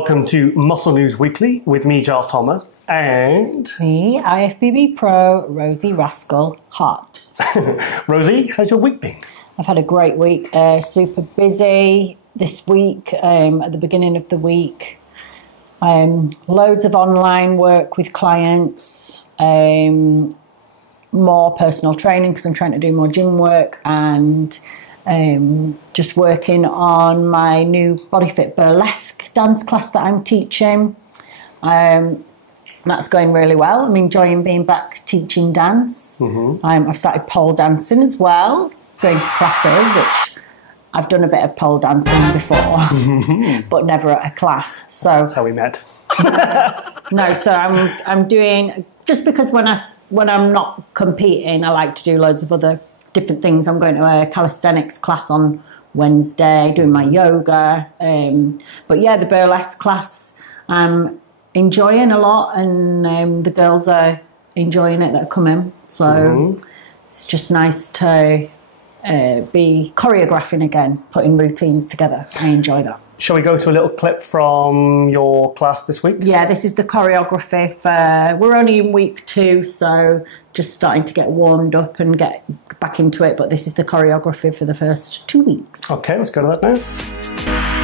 welcome to Muscle News Weekly with me, Giles Thomas, and... me, IFBB Pro, Rosie Rascal Hart. Rosie, how's your week been? I've had a great week, super busy this week, at the beginning of the week. Loads of online work with clients, more personal training because I'm trying to do more gym work, and just working on my new Body Fit Burlesque dance class that I'm teaching. That's going really well. I'm enjoying being back teaching dance. Mm-hmm. I've started pole dancing as well, going to classes, which I've done a bit of pole dancing before, but never at a class. So that's how we met. No, so I'm doing, just because when I'm not competing, I like to do loads of other different things. I'm going to a calisthenics class on Wednesday, doing my yoga. But yeah, the burlesque class I'm enjoying a lot, and the girls are enjoying it that are coming. So it's just nice to be choreographing again, putting routines together. I enjoy that. Shall we go to a little clip from your class this week? Yeah, this is the choreography for, we're only in week 2, so just starting to get warmed up and get back into it, but this is the choreography for the first 2 weeks. Okay, let's go to that now.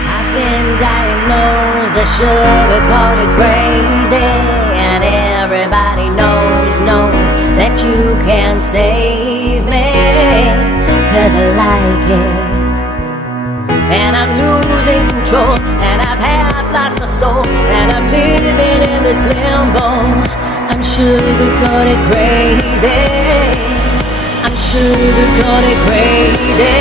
I've been diagnosed as sugar-coated crazy, and everybody knows that you can save me, 'cause I like it. And I'm losing control, and I've half lost my soul, and I'm living in this limbo. I'm sugar-coated crazy. I'm sugar-coated crazy.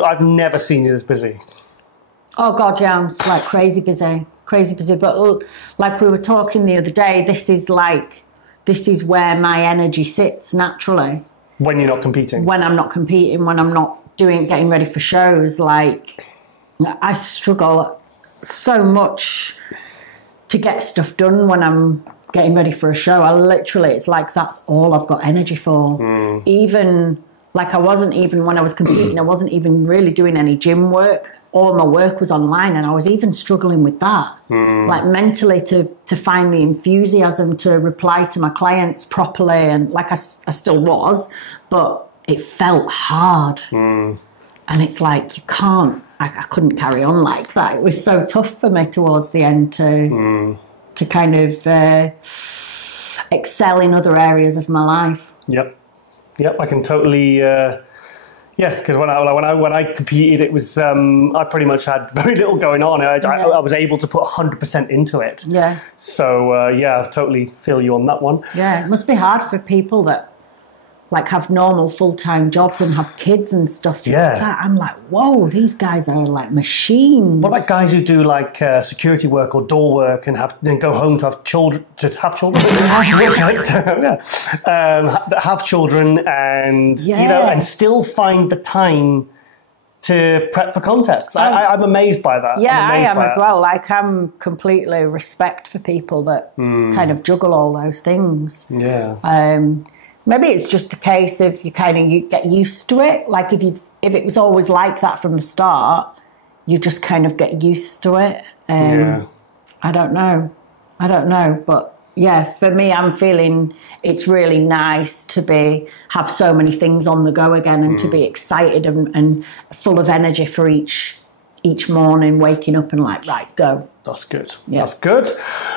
I've never seen you this busy. Oh God, yeah, I'm like crazy busy. But like we were talking the other day, this is where my energy sits naturally. When you're not competing? When I'm not competing, when I'm not getting ready for shows. Like, I struggle so much to get stuff done when I'm getting ready for a show. It's like that's all I've got energy for. Even... like I wasn't even, when I was competing, I wasn't even really doing any gym work. All my work was online, and I was even struggling with that. Like mentally to find the enthusiasm to reply to my clients properly, and like I still was, but it felt hard. And it's like, you can't, I couldn't carry on like that. It was so tough for me towards the end to kind of excel in other areas of my life. Yep, I can totally, because when I competed, it was, I pretty much had very little going on. I was able to put 100% into it. Yeah. So, I totally feel you on that one. Yeah, it must be hard for people that, like, have normal full-time jobs and have kids and stuff like that. I'm like, whoa, these guys are like machines. What about guys who do like security work or door work and then go home to have children? Have children and and still find the time to prep for contests. I'm amazed by that. Yeah, I am as well. Like, I'm completely respect for people that kind of juggle all those things. Yeah. Maybe it's just a case of you get used to it. Like if it was always like that from the start, you just kind of get used to it. I don't know. But yeah, for me, I'm feeling it's really nice to have so many things on the go again, and to be excited and full of energy for each morning, waking up and like, right, go. That's good. Yeah. That's good.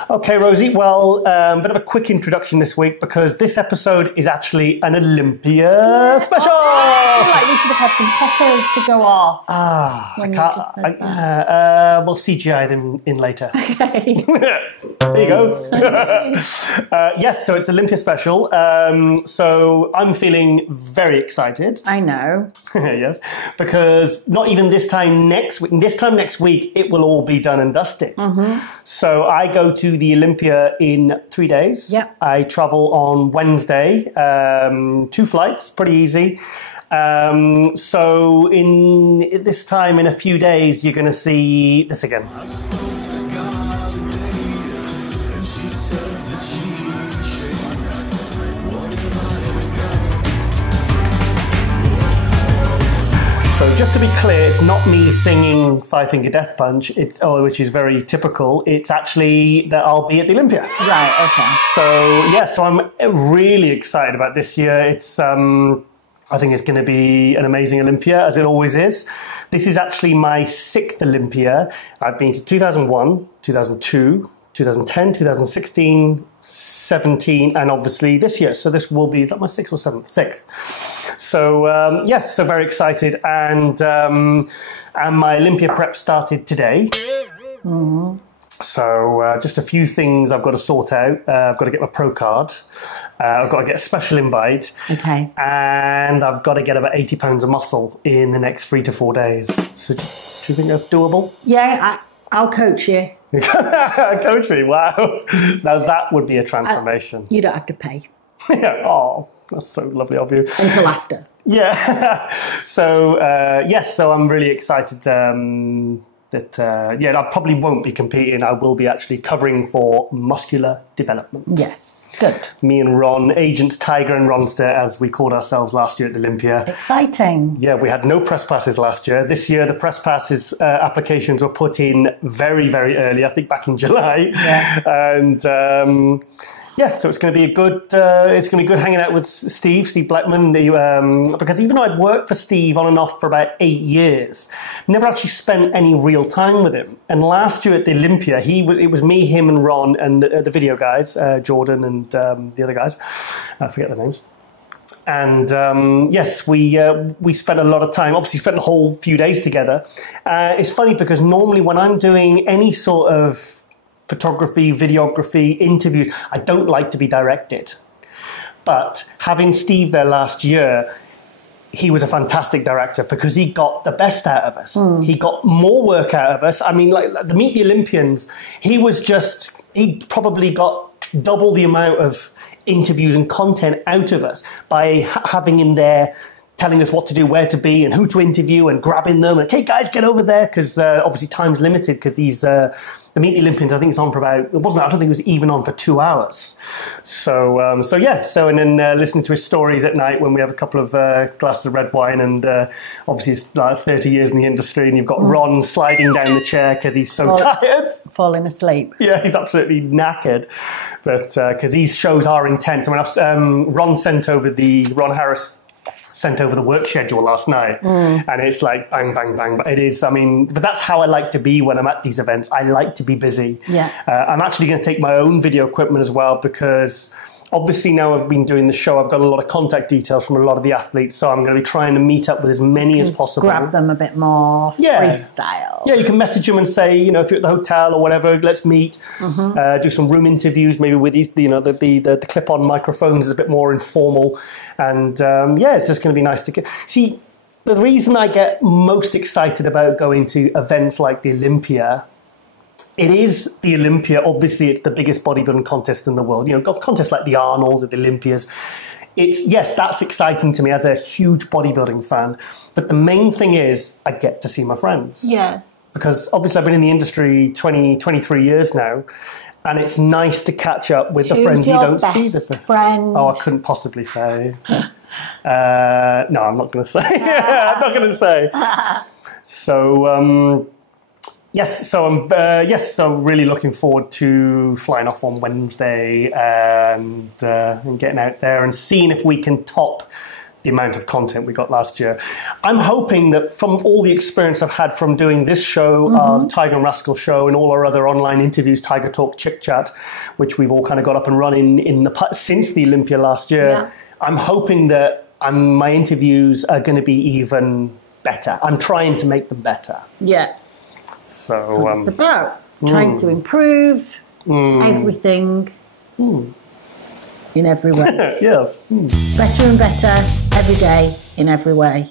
Okay, Rosie. Well, bit of a quick introduction this week, because this episode is actually an Olympia special. I feel like we should have had some poppers to go off. We'll CGI them in later. Okay. There you go. Yes, so it's Olympia special. So I'm feeling very excited. I know. Yes, because not even this time next week, it will all be done and dusted. So I go to the Olympia in 3 days. Yep. I travel on Wednesday, 2 flights, pretty easy. So in this time, in a few days, you're going to see this again. So just to be clear, it's not me singing Five Finger Death Punch, which is very typical. It's actually that I'll be at the Olympia. Right, okay. So, yeah, so I'm really excited about this year. It's, I think it's going to be an amazing Olympia, as it always is. This is actually my 6th Olympia. I've been to 2001, 2002, 2010, 2016, 17, and obviously this year. So this will be, is that my 6th or 7th? 6th. So, yes, so very excited. And my Olympia prep started today. So just a few things I've got to sort out. I've got to get my pro card. I've got to get a special invite. Okay. And I've got to get about 80 pounds of muscle in the next 3 to 4 days. So do you think that's doable? Yeah, I'll coach you. Coach me, wow. Now that would be a transformation. You don't have to pay. Yeah. Oh, that's so lovely of you. Until after. Yeah. So, yes, so I'm really excited that, I probably won't be competing. I will be actually covering for muscular development. Yes. Good. Me and Ron, Agents Tiger and Ronster, as we called ourselves last year at the Olympia. Exciting. Yeah, we had no press passes last year. This year, the press passes applications were put in very, very early, I think back in July. Yeah. And yeah, so it's going to be good hanging out with Steve Blackman, because even though I'd worked for Steve on and off for about 8 years, never actually spent any real time with him. And last year at the Olympia, it was me, him and Ron and the video guys, Jordan and the other guys. I forget their names. And yes, we spent a lot of time, obviously spent a whole few days together. It's funny because normally when I'm doing any sort of photography, videography, interviews, I don't like to be directed. But having Steve there last year, he was a fantastic director because he got the best out of us. He got more work out of us. I mean, like the Meet the Olympians, he probably got double the amount of interviews and content out of us by having him there telling us what to do, where to be, and who to interview, and grabbing them, and, hey, guys, get over there, because obviously time's limited, because the Meet the Olympians, I think it's on for about, I don't think it was even on for 2 hours. So and then listening to his stories at night when we have a couple of glasses of red wine, and obviously it's like 30 years in the industry, and you've got Ron sliding down the chair because he's so tired. Falling asleep. Yeah, he's absolutely knackered. But because these shows are intense. I mean, Ron Harris sent over the work schedule last night, and it's like bang, bang, bang. But it is, but that's how I like to be when I'm at these events. I like to be busy. Yeah. I'm actually going to take my own video equipment as well, because obviously now I've been doing the show, I've got a lot of contact details from a lot of the athletes, so I'm going to be trying to meet up with as many as possible. Grab them a bit more freestyle. Yeah, you can message them and say, if you're at the hotel or whatever, let's meet, do some room interviews, maybe with these, the clip-on microphones is a bit more informal. And it's just going to be nice to see. The reason I get most excited about going to events like the Olympia, it is the Olympia. Obviously, it's the biggest bodybuilding contest in the world. Got contests like the Arnolds, the Olympias. That's exciting to me as a huge bodybuilding fan. But the main thing is I get to see my friends. Yeah. Because obviously I've been in the industry 23 years now. And it's nice to catch up with the friends you don't see. Who's your best friend? Oh, I couldn't possibly say. No, I'm not going to say. I'm not going to say. So, so really looking forward to flying off on Wednesday and getting out there and seeing if we can top the amount of content we got last year. I'm hoping that from all the experience I've had from doing this show, the Tiger and Rascal show, and all our other online interviews, Tiger Talk, Chick Chat, which we've all kind of got up and running since the Olympia last year, I'm hoping that my interviews are going to be even better. I'm trying to make them better. Yeah. So it's about trying to improve everything. In every way. Yes. Better and better every day in every way.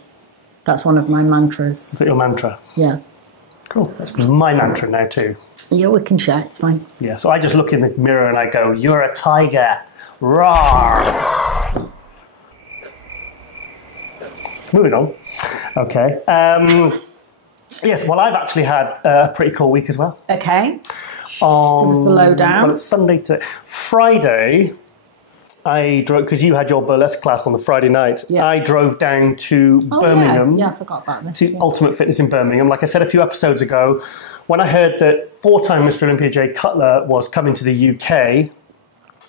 That's one of my mantras. Is it your mantra? Yeah. Cool. That's my mantra now too. Yeah, we can share. It's fine. Yeah. So I just look in the mirror and I go, "You're a tiger." Roar. Moving on. Okay. Yes. Well, I've actually had a pretty cool week as well. Okay. Give us the lowdown. Well, it's Sunday to Friday. I drove, because you had your burlesque class on the Friday night. Yeah. I drove down to Birmingham. Yeah, I forgot about this. To Ultimate Fitness in Birmingham. Like I said a few episodes ago, when I heard that four-time Mr. Olympia Jay Cutler was coming to the UK,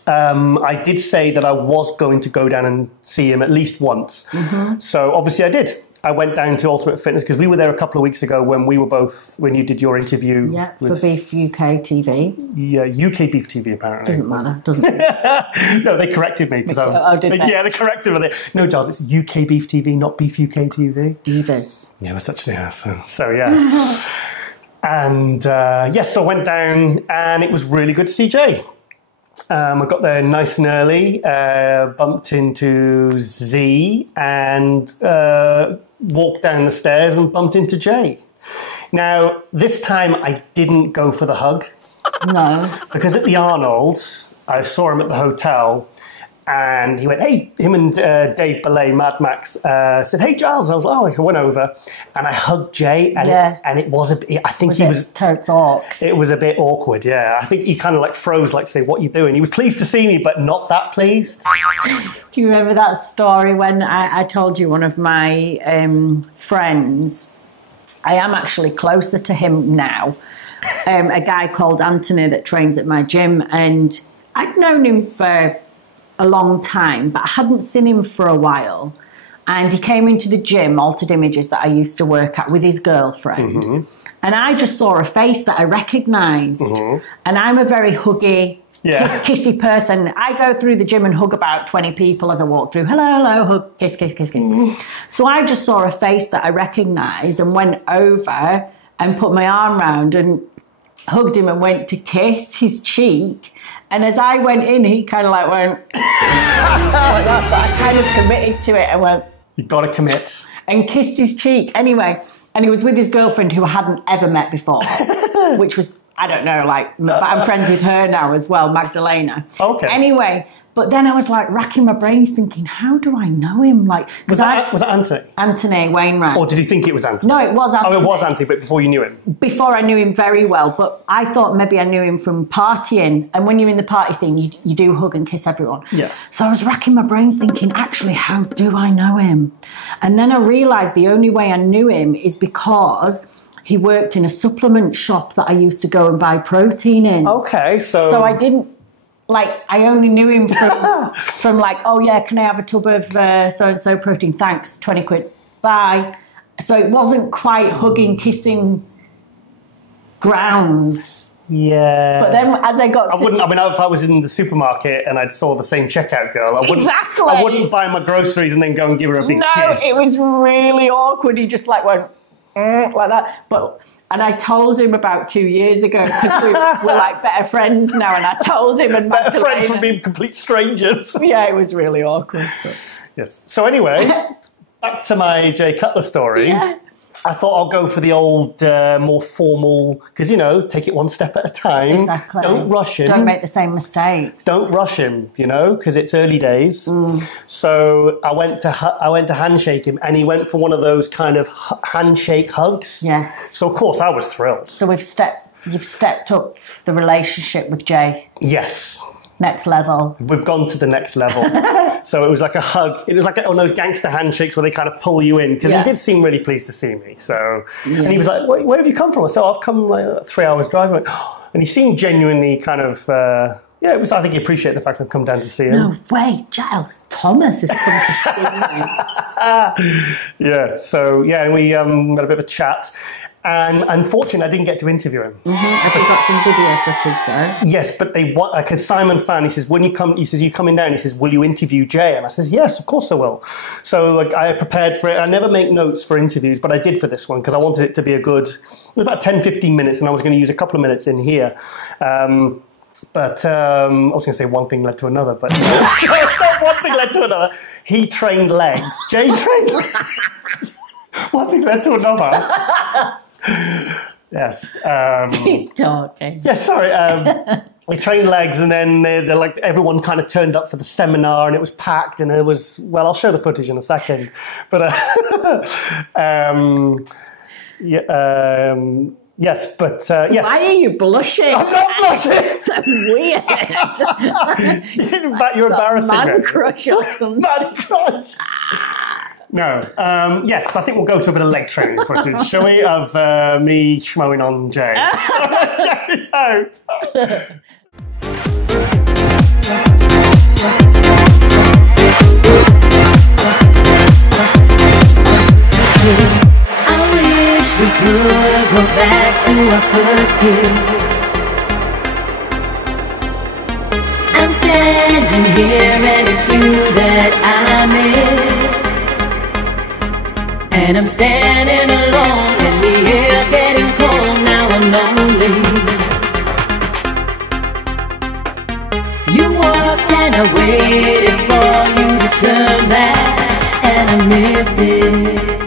I did say that I was going to go down and see him at least once. Mm-hmm. So obviously I did. I went down to Ultimate Fitness because we were there a couple of weeks ago when you did your interview. Yeah, for Beef UK TV. Yeah, UK Beef TV apparently. Doesn't matter, doesn't it? No, they corrected me because I was. Oh, did they? Yeah, they corrected me. No, Giles, it's UK Beef TV, not Beef UK TV. Divas. Yeah, we're such so yeah. And yes, so I went down and it was really good to see Jay. I got there nice and early, bumped into Z and walked down the stairs and bumped into Jay. Now, this time I didn't go for the hug. No. Because at the Arnold, I saw him at the hotel and he went, hey, him and Dave Belay, Mad Max, said, hey, Giles. I was like, I went over and I hugged Jay and it was a bit, I think totes orcs. It was a bit awkward, yeah. I think he kind of like froze, like say, what are you doing? He was pleased to see me, but not that pleased. Do you remember that story when I told you one of my friends, I am actually closer to him now, a guy called Anthony that trains at my gym, and I'd known him for a long time, but I hadn't seen him for a while. And he came into the gym, Altered Images, that I used to work at with his girlfriend. Mm-hmm. And I just saw a face that I recognised. Mm-hmm. And I'm a very huggy, kissy person. I go through the gym and hug about 20 people as I walk through. Hello, hello, hug, kiss, kiss, kiss, kiss. Mm-hmm. So I just saw a face that I recognised and went over and put my arm round and hugged him and went to kiss his cheek. And as I went in, he kind of like went, I kind of committed to it and went, you got to commit. And kissed his cheek. Anyway, and he was with his girlfriend who I hadn't ever met before, which was, I don't know, but I'm friends with her now as well, Magdalena. Okay. Anyway, but then I was like racking my brains thinking, how do I know him? Was that Anthony? Anthony Wainwright. Or did you think it was Anthony? No, it was Anthony. Oh, it was Anthony, but before you knew him? Before I knew him very well, but I thought maybe I knew him from partying. And when you're in the party scene, you do hug and kiss everyone. Yeah. So I was racking my brains thinking, actually, how do I know him? And then I realised the only way I knew him is because he worked in a supplement shop that I used to go and buy protein in. Okay, so I didn't, I only knew him from oh yeah, can I have a tub of so-and-so protein? Thanks, 20 quid, bye. So it wasn't quite hugging, kissing grounds. Yeah. But then as I got if I was in the supermarket and I saw the same checkout girl, I wouldn't buy my groceries and then go and give her a big kiss. No, it was really awkward. He just went, like that. And I told him about 2 years ago because we're better friends now. And I told him and better friends from being complete strangers. Yeah, it was really awkward. But. Yes. So anyway, back to my Jay Cutler story. Yeah. I thought I'll go for the old, more formal, because, take it one step at a time. Exactly. Don't rush him. Don't make the same mistakes. Don't rush him, because it's early days. Mm. So I went to handshake him, and he went for one of those kind of handshake hugs. Yes. So, of course, I was thrilled. So you've stepped up the relationship with Jay. Yes. Next level. We've gone to the next level. So it was like a hug. It was like one of those gangster handshakes where they kind of pull you in, because he did seem really pleased to see me. So, and he was like, where have you come from? I said, I've come 3 hours drive. And he seemed genuinely kind of, it was. I think he appreciated the fact I've come down to see him. No way, Giles Thomas has come to see you. Yeah, so, and we had a bit of a chat. And unfortunately, I didn't get to interview him. Mm-hmm. Have you got some video footage there? Yes, but they want, because Simon Fan, he says, when you come, you coming down, he says, will you interview Jay? And I says, yes, of course I will. So I prepared for it. I never make notes for interviews, but I did for this one because I wanted it to be it was about 10, 15 minutes, and I was going to use a couple of minutes in here. But I was going to say one thing led to another, but one thing led to another. He trained legs. Jay trained legs. One thing led to another. Yes. Talking. Yeah, sorry. We trained legs, and then they're like everyone kind of turned up for the seminar, and it was packed, and there was, well, I'll show the footage in a second, but yes, but yes. Why are you blushing? I'm not blushing. It's so weird. You're embarrassing me. Man crush or something. Man crush. No. Yes, I think we'll go to a bit of leg training footage, shall we? Of me schmoing on Jay. So let's check this out. I wish we could go back to our first kiss. I'm standing here and it's you that I miss. And I'm standing alone and the air's getting cold. Now I'm lonely. You walked and I waited for you to turn back, and I missed it.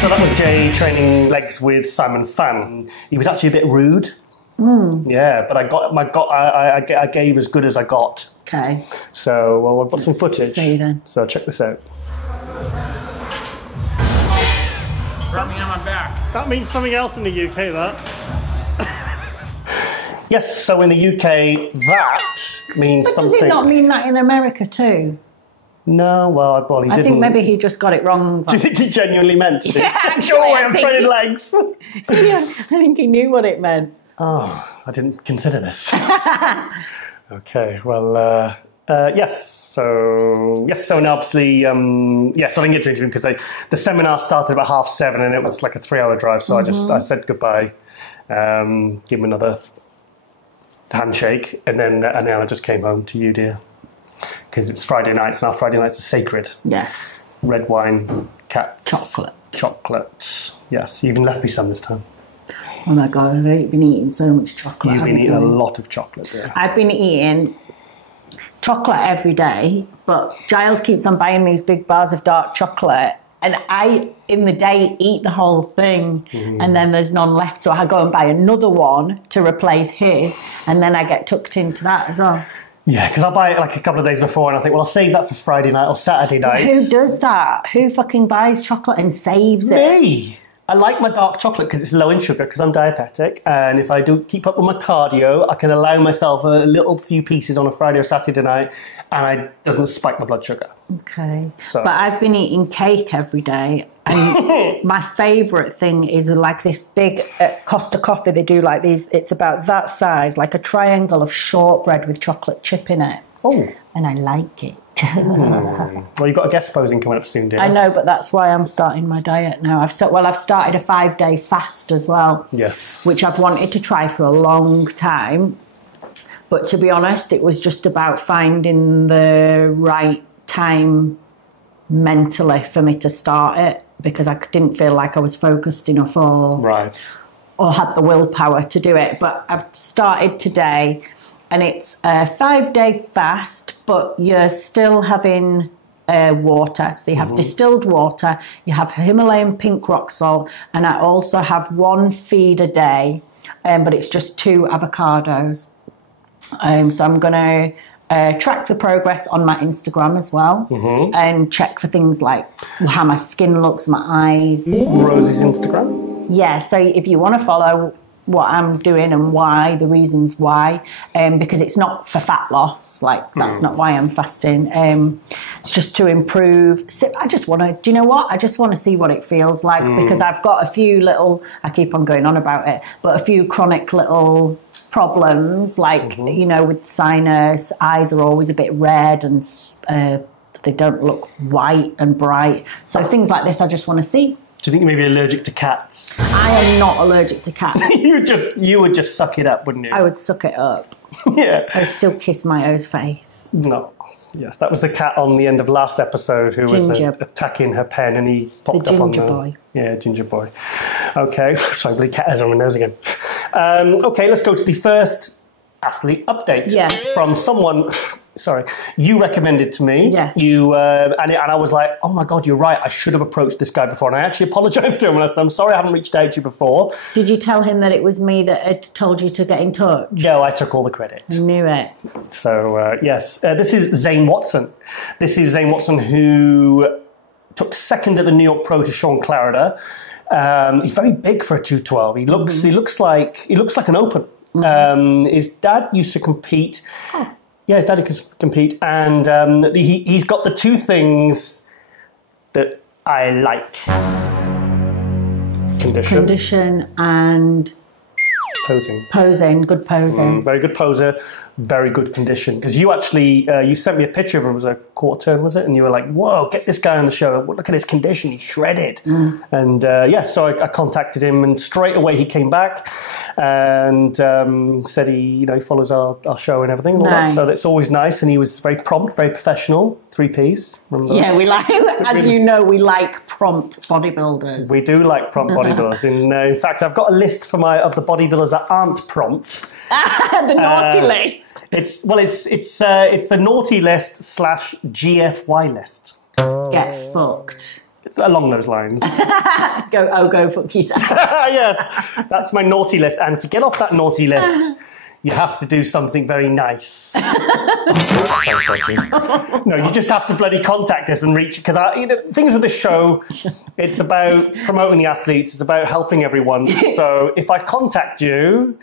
So that was Jay training legs with Simon Fan. He was actually a bit rude. Yeah, but I gave as good as I got. Okay. So, well, I've got some footage. See then. So check this out. Got me on my back. That means something else in the UK, that. Yes, so in the UK, that means But something. does it not mean that in America too? No, well, he didn't. I think maybe he just got it wrong. Do you think he genuinely meant to? Yeah, Go away, I'm training legs. Yeah, I think he knew what it meant. Oh, I didn't consider this. Okay, well, yes. So now obviously, so I didn't get to interview because the seminar started about 7:30 and it was like a 3-hour drive. So I said goodbye, give him another handshake, and then I just came home to you, dear, because it's Friday nights and our Friday nights are sacred. Yes. Red wine, cats, chocolate. Yes, you even left me some this time. Oh my God, I've been eating so much chocolate. You've been eating a lot of chocolate, dear. I've been eating chocolate every day, but Giles keeps on buying these big bars of dark chocolate, and I, in the day, eat the whole thing, and then there's none left, so I go and buy another one to replace his, and then I get tucked into that as well. Yeah, because I'll buy it like a couple of days before, and I think, well, I'll save that for Friday night or Saturday night. Who does that? Who fucking buys chocolate and saves it? Me! I like my dark chocolate because it's low in sugar because I'm diabetic, and if I do keep up with my cardio, I can allow myself a little few pieces on a Friday or Saturday night, and it doesn't spike my blood sugar. Okay. So. But I've been eating cake every day, and my favourite thing is like this big Costa Coffee. They do like these. It's about that size, like a triangle of shortbread with chocolate chip in it. Oh. And I like it. Well, you've got a guest posing coming up soon, dear. I know, but that's why I'm starting my diet now. I've started a 5-day fast as well. Yes. Which I've wanted to try for a long time. But to be honest, it was just about finding the right time mentally for me to start it, because I didn't feel like I was focused enough or had the willpower to do it. But I've started today. And it's a 5-day fast, but you're still having water. So you have distilled water, you have Himalayan pink rock salt, and I also have 1 feed a day, but it's just 2 avocados. So I'm going to track the progress on my Instagram as well, and check for things like how my skin looks, my eyes. Rosie's Instagram? Yeah, so if you want to follow what I'm doing and why, the reasons why, because it's not for fat loss, like that's not why I'm fasting. It's just to improve. I just want to, do you know what? I just want to see what it feels like, because I've got a few little, I keep on going on about it, but a few chronic little problems, like, you know, with sinus, eyes are always a bit red and they don't look white and bright. So things like this, I just want to see. Do you think you may be allergic to cats? I am not allergic to cats. You would just suck it up, wouldn't you? I would suck it up. Yeah. I would still kiss my O's face. No. Yes, that was the cat on the end of last episode who was attacking her pen, and he popped up on the... Ginger boy. Yeah, ginger boy. Okay. Sorry, bloody cat has on my nose again. Okay, let's go to the first athlete update. Yeah. From someone... Sorry, you recommended to me. Yes. You and I was like, oh my God, you're right. I should have approached this guy before. And I actually apologised to him. And I said, I'm sorry I haven't reached out to you before. Did you tell him that it was me that had told you to get in touch? No, I took all the credit. I knew it. So, yes. This is Zane Watson. This is Zane Watson, who took second at the New York Pro to Sean Clarida. He's very big for a 212. He looks like an open. His dad used to compete. Oh. Yeah, his daddy can compete, and he's got the 2 things that I like. Condition and... Posing. Good posing. Very good poser, very good condition. Because you actually, you sent me a picture of him, it was a quarter turn, was it? And you were like, whoa, get this guy on the show. Look at his condition, he's shredded. And so I contacted him, and straight away he came back and said he follows our show and everything. And all that. So that's always nice. And he was very prompt, very professional. 3 Ps. Remember that? Yeah, we like, as you know, we like prompt bodybuilders. We do like prompt bodybuilders. In fact, I've got a list of the bodybuilders that aren't prompt. The naughty list. It's the naughty list / GFY list. Get fucked. It's along those lines. Go fuck yourself. Yes, that's my naughty list. And to get off that naughty list, you have to do something very nice. That sounds dodgy. No, you just have to bloody contact us and reach, because things with this show, it's about promoting the athletes, it's about helping everyone. So if I contact you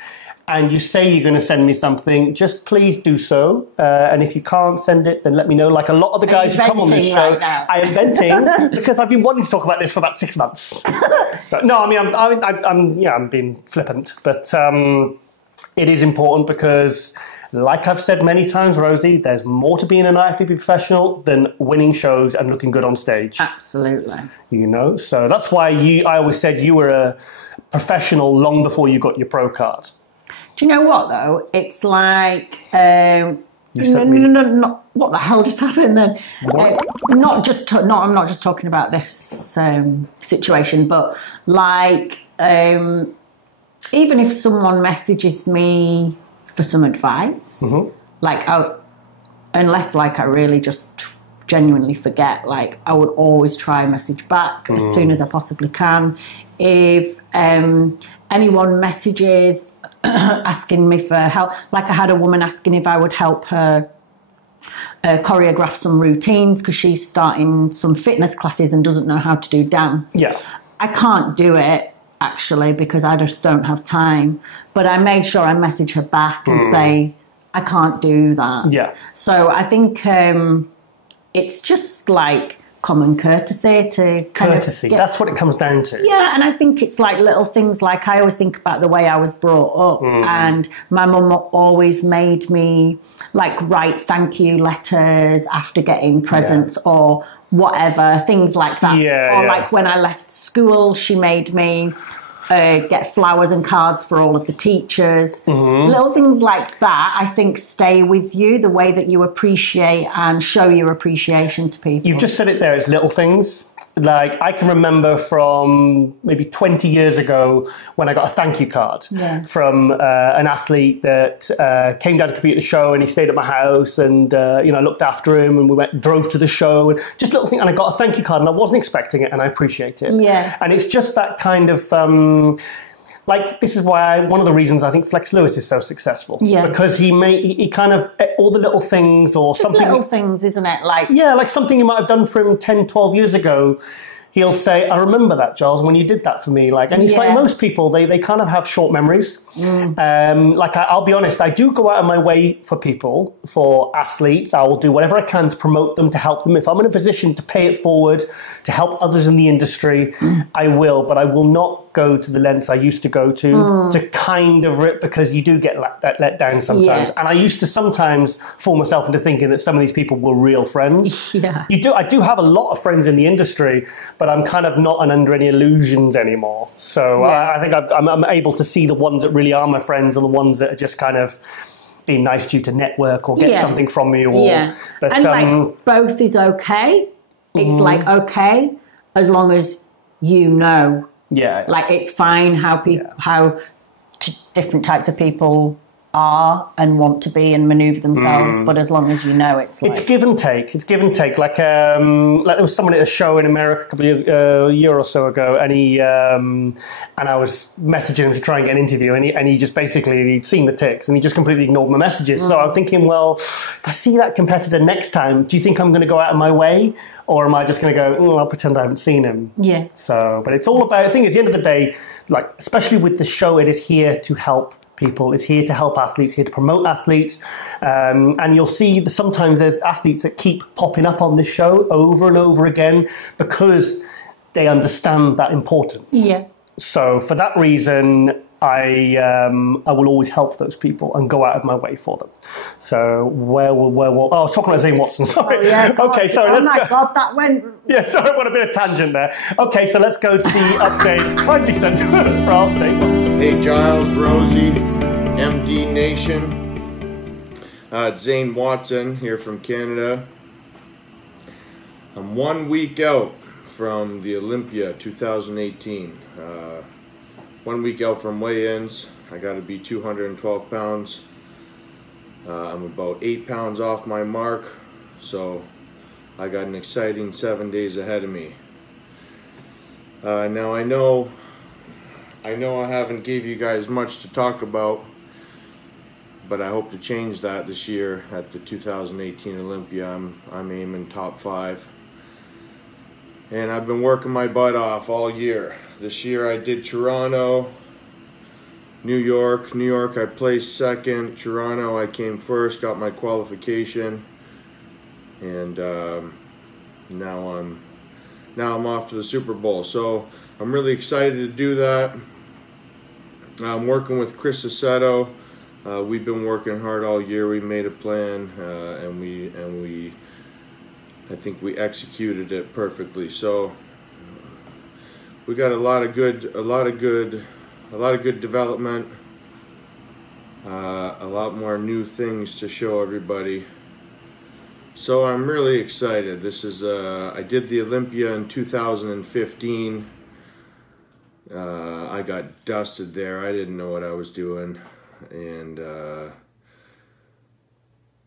and you say you're going to send me something, just please do so. And if you can't send it, then let me know. Like a lot of the guys who come on this show, I am venting because I've been wanting to talk about this for about 6 months. So no, I mean I'm being flippant, but it is important because, like I've said many times, Rosie, there's more to being an IFBB professional than winning shows and looking good on stage. Absolutely. You know, so that's why I always said you were a professional long before you got your pro card. Do you know what, though? It's like... No, what the hell just happened then? I'm not just talking about this situation, but like even if someone messages me for some advice, like unless like I really just genuinely forget, like I would always try and message back as soon as I possibly can. If anyone messages asking me for help, like I had a woman asking if I would help her choreograph some routines because she's starting some fitness classes and doesn't know how to do dance. Yeah, I can't do it actually because I just don't have time, but I made sure I message her back and say I can't do that. Yeah, so I think it's just like common courtesy to courtesy. That's what it comes down to. Yeah, and I think it's like little things. Like I always think about the way I was brought up, and my mum always made me like write thank you letters after getting presents or whatever, things like that. Like when I left school, she made me get flowers and cards for all of the teachers. Little things like that, I think, stay with you, the way that you appreciate and show your appreciation to people. You've just said it there, it's little things. Like, I can remember from maybe 20 years ago when I got a thank you card from an athlete that came down to compete at the show, and he stayed at my house, and you know, I looked after him, and we drove to the show, and just little thing. And I got a thank you card, and I wasn't expecting it, and I appreciate it. Yeah. And it's just that kind of like, this is why one of the reasons I think Flex Lewis is so successful. Yeah. Because he kind of, all the little things or just something. Little things, isn't it? Like, yeah, like something you might have done for him 10, 12 years ago. He'll say, I remember that, Giles, when you did that for me. Like, and it's like most people, they kind of have short memories. Like, I'll be honest, I do go out of my way for people, for athletes. I will do whatever I can to promote them, to help them. If I'm in a position to pay it forward, to help others in the industry, I will. But I will not go to the lengths I used to go to kind of rip, because you do get let down sometimes. And I used to sometimes fool myself into thinking that some of these people were real friends. I do have a lot of friends in the industry, but I'm kind of not under any illusions anymore. So I think I'm able to see the ones that really are my friends and the ones that are just kind of being nice to you to network or get something from you. But, and like both is okay. It's like okay as long as you know. Like it's fine how people how different types of people are and want to be and maneuver themselves, but as long as you know, it's like... It's give and take. It's give and take. Like there was someone at a show in America a couple of years, a year or so ago, and he and I was messaging him to try and get an interview, and he just basically, he'd seen the ticks, and he just completely ignored my messages. So I'm thinking, well, if I see that competitor next time, do you think I'm going to go out of my way? Or am I just going to go, I'll pretend I haven't seen him? Yeah. So, but it's all about, the thing is, at the end of the day, like, especially with the show, it is here to help people. It's here to help athletes, here to promote athletes. And you'll see that sometimes there's athletes that keep popping up on this show over and over again because they understand that importance. Yeah. So for that reason, I will always help those people and go out of my way for them. So where will I was talking about Zane Watson, sorry. Oh, yeah, okay, sorry, let's go. Oh my God, that went... Yeah, sorry, what a bit of tangent there. Okay, so let's go to the update. Kindly send to us for our update. Hey, Giles, Rosie, MD Nation. It's Zane Watson here from Canada. I'm 1 week out from the Olympia 2018. 1 week out from weigh-ins. I got to be 212 pounds. I'm about 8 pounds off my mark, so I got an exciting 7 days ahead of me. Now I know I haven't gave you guys much to talk about, but I hope to change that this year at the 2018 Olympia. I'm aiming top 5. And I've been working my butt off all year. This year I did Toronto, New York. New York I placed second. Toronto I came first, got my qualification, and now I'm off to the Super Bowl. So I'm really excited to do that. I'm working with Chris Aceto, we've been working hard all year. We made a plan, and I think we executed it perfectly. So we got a lot of good development, a lot more new things to show everybody. So I'm really excited. This is I did the Olympia in 2015. I got dusted there. I didn't know what I was doing, and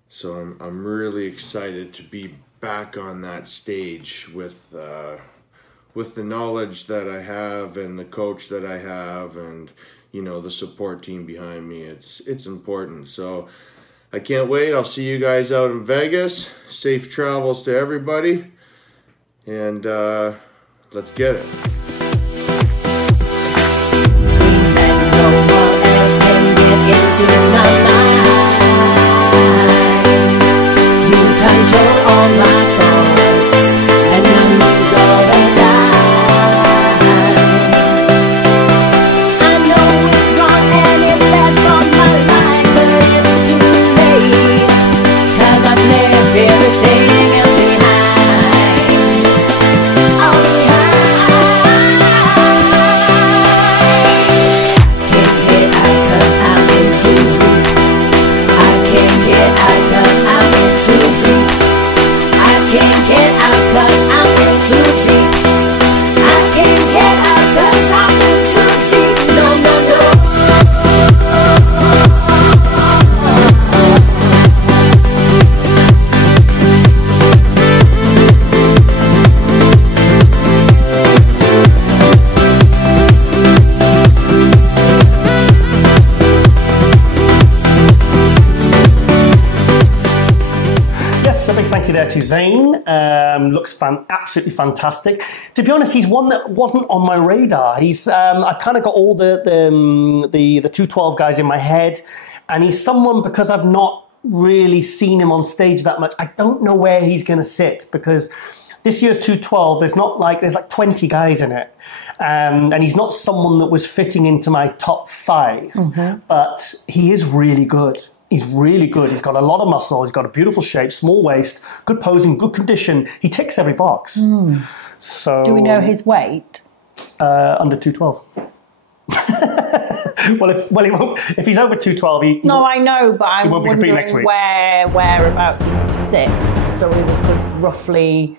so I'm really excited to be back on that stage with the knowledge that I have and the coach that I have, and the support team behind me. It's important. So I can't wait. I'll see you guys out in Vegas. Safe travels to everybody, and let's get it. Into my mind, you control all my thoughts and my moods all the time. I know it's wrong and it's bad for my life, but it's too late, 'cause I've left everything else behind. Oh, behind. Can't get out 'cause I'm in too deep. I can't get out 'cause I'm in too deep. I can't get out 'cause I'm in too deep. I can't get out 'cause I'm in too deep. No, no, no. Yes, a big thank you there to Zane. Looks absolutely fantastic. To be honest, he's one that wasn't on my radar. I've kind of got all the 212 guys in my head, and he's someone, because I've not really seen him on stage that much, I don't know where he's going to sit, because this year's 212, there's like 20 guys in it. And he's not someone that was fitting into my top 5, but he is really good. He's really good. He's got a lot of muscle. He's got a beautiful shape, small waist, good posing, good condition. He ticks every box. So, Do we know his weight? Under 212. Well, he won't. If he's over 212, No, I know, but I'm won't be competing next wondering week. whereabouts he sits, so we could roughly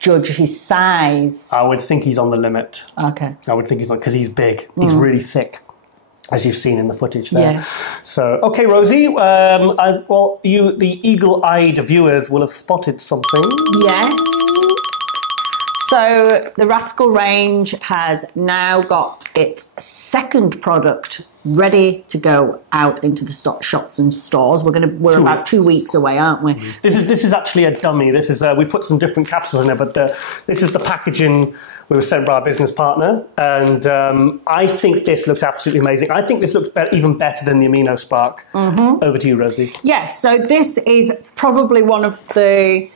judge his size. I would think he's on the limit. Okay. I would think he's on, because he's big. He's really thick, as you've seen in the footage there. Yeah. So, okay, Rosie. You, the eagle-eyed viewers, will have spotted something. Yes. So the Rascal range has now got its second product ready to go out into the shops and stores. We're about 2 weeks away, aren't we? This is actually a dummy. This is we put some different capsules in there, but this is the packaging we were sent by our business partner, and I think this looks absolutely amazing. I think this looks even better than the Amino Spark. Over to you, Rosie. Yes. So this is probably one of the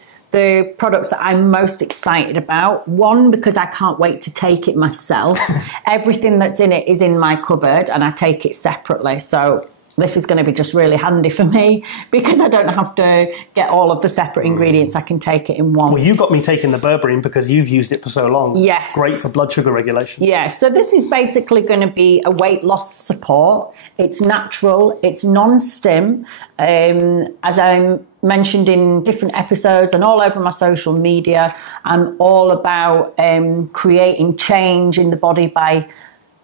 products that I'm most excited about. One, because I can't wait to take it myself. Everything that's in it is in my cupboard, and I take it separately. So this is going to be just really handy for me, because I don't have to get all of the separate ingredients. I can take it in one. Well, you got me taking the berberine because you've used it for so long. Yes. Great for blood sugar regulation. Yeah, so this is basically going to be a weight loss support. It's natural, it's non-stim. As I mentioned in different episodes and all over my social media, I'm all about creating change in the body by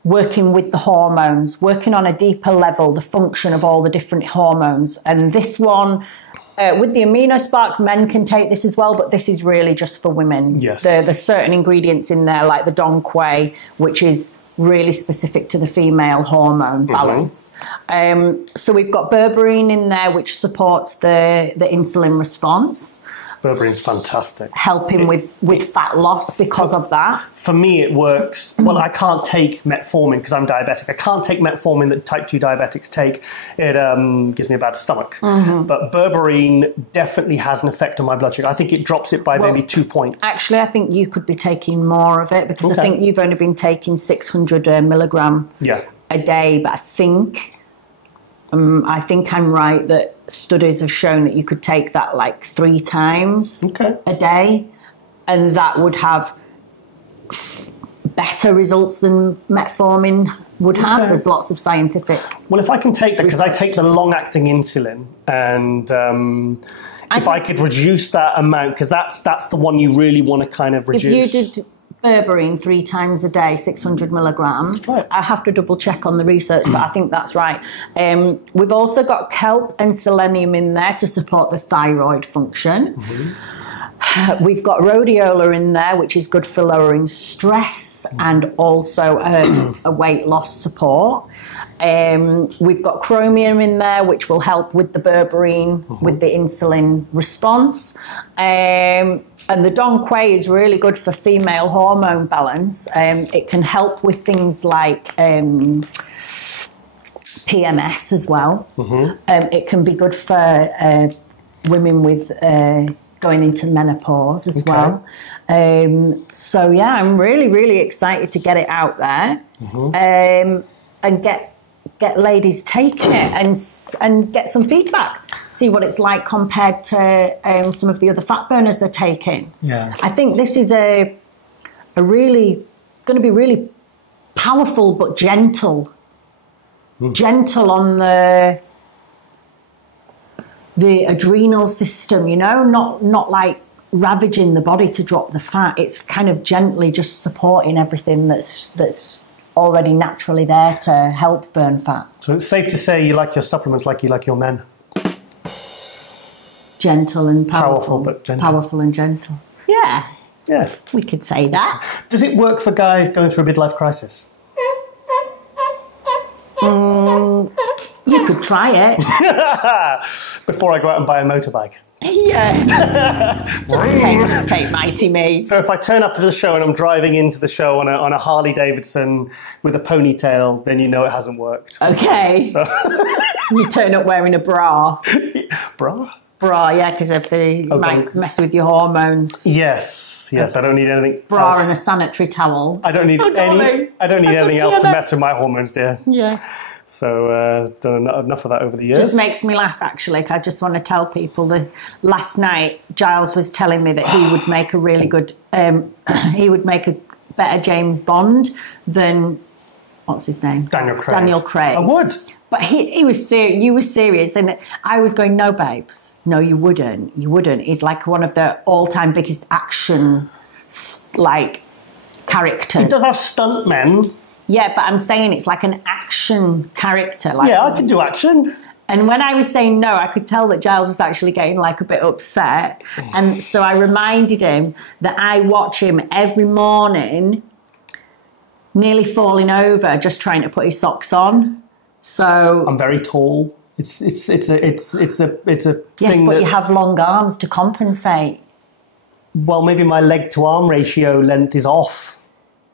working with the hormones, working on a deeper level, the function of all the different hormones. And this one, with the Amino Spark, men can take this as well, but this is really just for women. Yes. There's certain ingredients in there, like the Dong Quai, which is really specific to the female hormone balance. So we've got berberine in there, which supports the insulin response. Berberine's fantastic. Helping with fat loss because of that. For me, it works. Well, I can't take metformin because I'm diabetic. I can't take metformin that type 2 diabetics take. It gives me a bad stomach. But berberine definitely has an effect on my blood sugar. I think it drops it by maybe 2 points. Actually, I think you could be taking more of it, because I think you've only been taking 600 milligram a day. But I think I think I'm right that studies have shown that you could take that like 3 times a day, and that would have better results than metformin would have. There's lots of scientific. Well, if I can take that, because I take the long-acting insulin, and if I could reduce that amount, because that's the one you really want to kind of reduce. If you did berberine 3 times a day, 600 milligrams. That's right. I have to double check on the research, but I think that's right. We've also got kelp and selenium in there to support the thyroid function. We've got rhodiola in there, which is good for lowering stress and also a weight loss support. We've got chromium in there, which will help with the berberine, with the insulin response. And the Don Quay is really good for female hormone balance. It can help with things like PMS as well. It can be good for women with going into menopause as well. So yeah, I'm really, really excited to get it out there and get ladies taking it and get some feedback. See what it's like compared to some of the other fat burners they're taking. Yeah, I think this is a really going to be really powerful but gentle on the adrenal system. You know, not like ravaging the body to drop the fat. It's kind of gently just supporting everything that's already naturally there to help burn fat. So it's safe to say you like your supplements like you like your men. Gentle and powerful. But gentle. Powerful and gentle. Yeah. Yeah. We could say that. Does it work for guys going through a midlife crisis? You could try it. Before I go out and buy a motorbike. Yeah. just take Mighty Me. So if I turn up to the show and I'm driving into the show on a Harley Davidson with a ponytail, then you know it hasn't worked. Okay. So. You turn up wearing a bra. Bra? Bra, yeah, because if they might mess with your hormones. Yes. I don't need anything. Bra else. and a sanitary towel. I don't need anything else to mess with my hormones, dear. Yeah. So done enough of that over the years. Just makes me laugh, actually. I just want to tell people that last night Giles was telling me that he would make a really good, he would make a better James Bond than, what's his name? Daniel Craig. I would. But he was serious. You were serious, and I was going, no, babes, no, you wouldn't. He's like one of the all-time biggest action characters. He does have stuntmen. Yeah, but I'm saying it's like an action character. Yeah, I can do action. And when I was saying no, I could tell that Giles was actually getting a bit upset. And so I reminded him that I watch him every morning, nearly falling over, just trying to put his socks on. So I'm very tall. It's a yes, thing. But you have long arms to compensate. Well, maybe my leg to arm ratio length is off.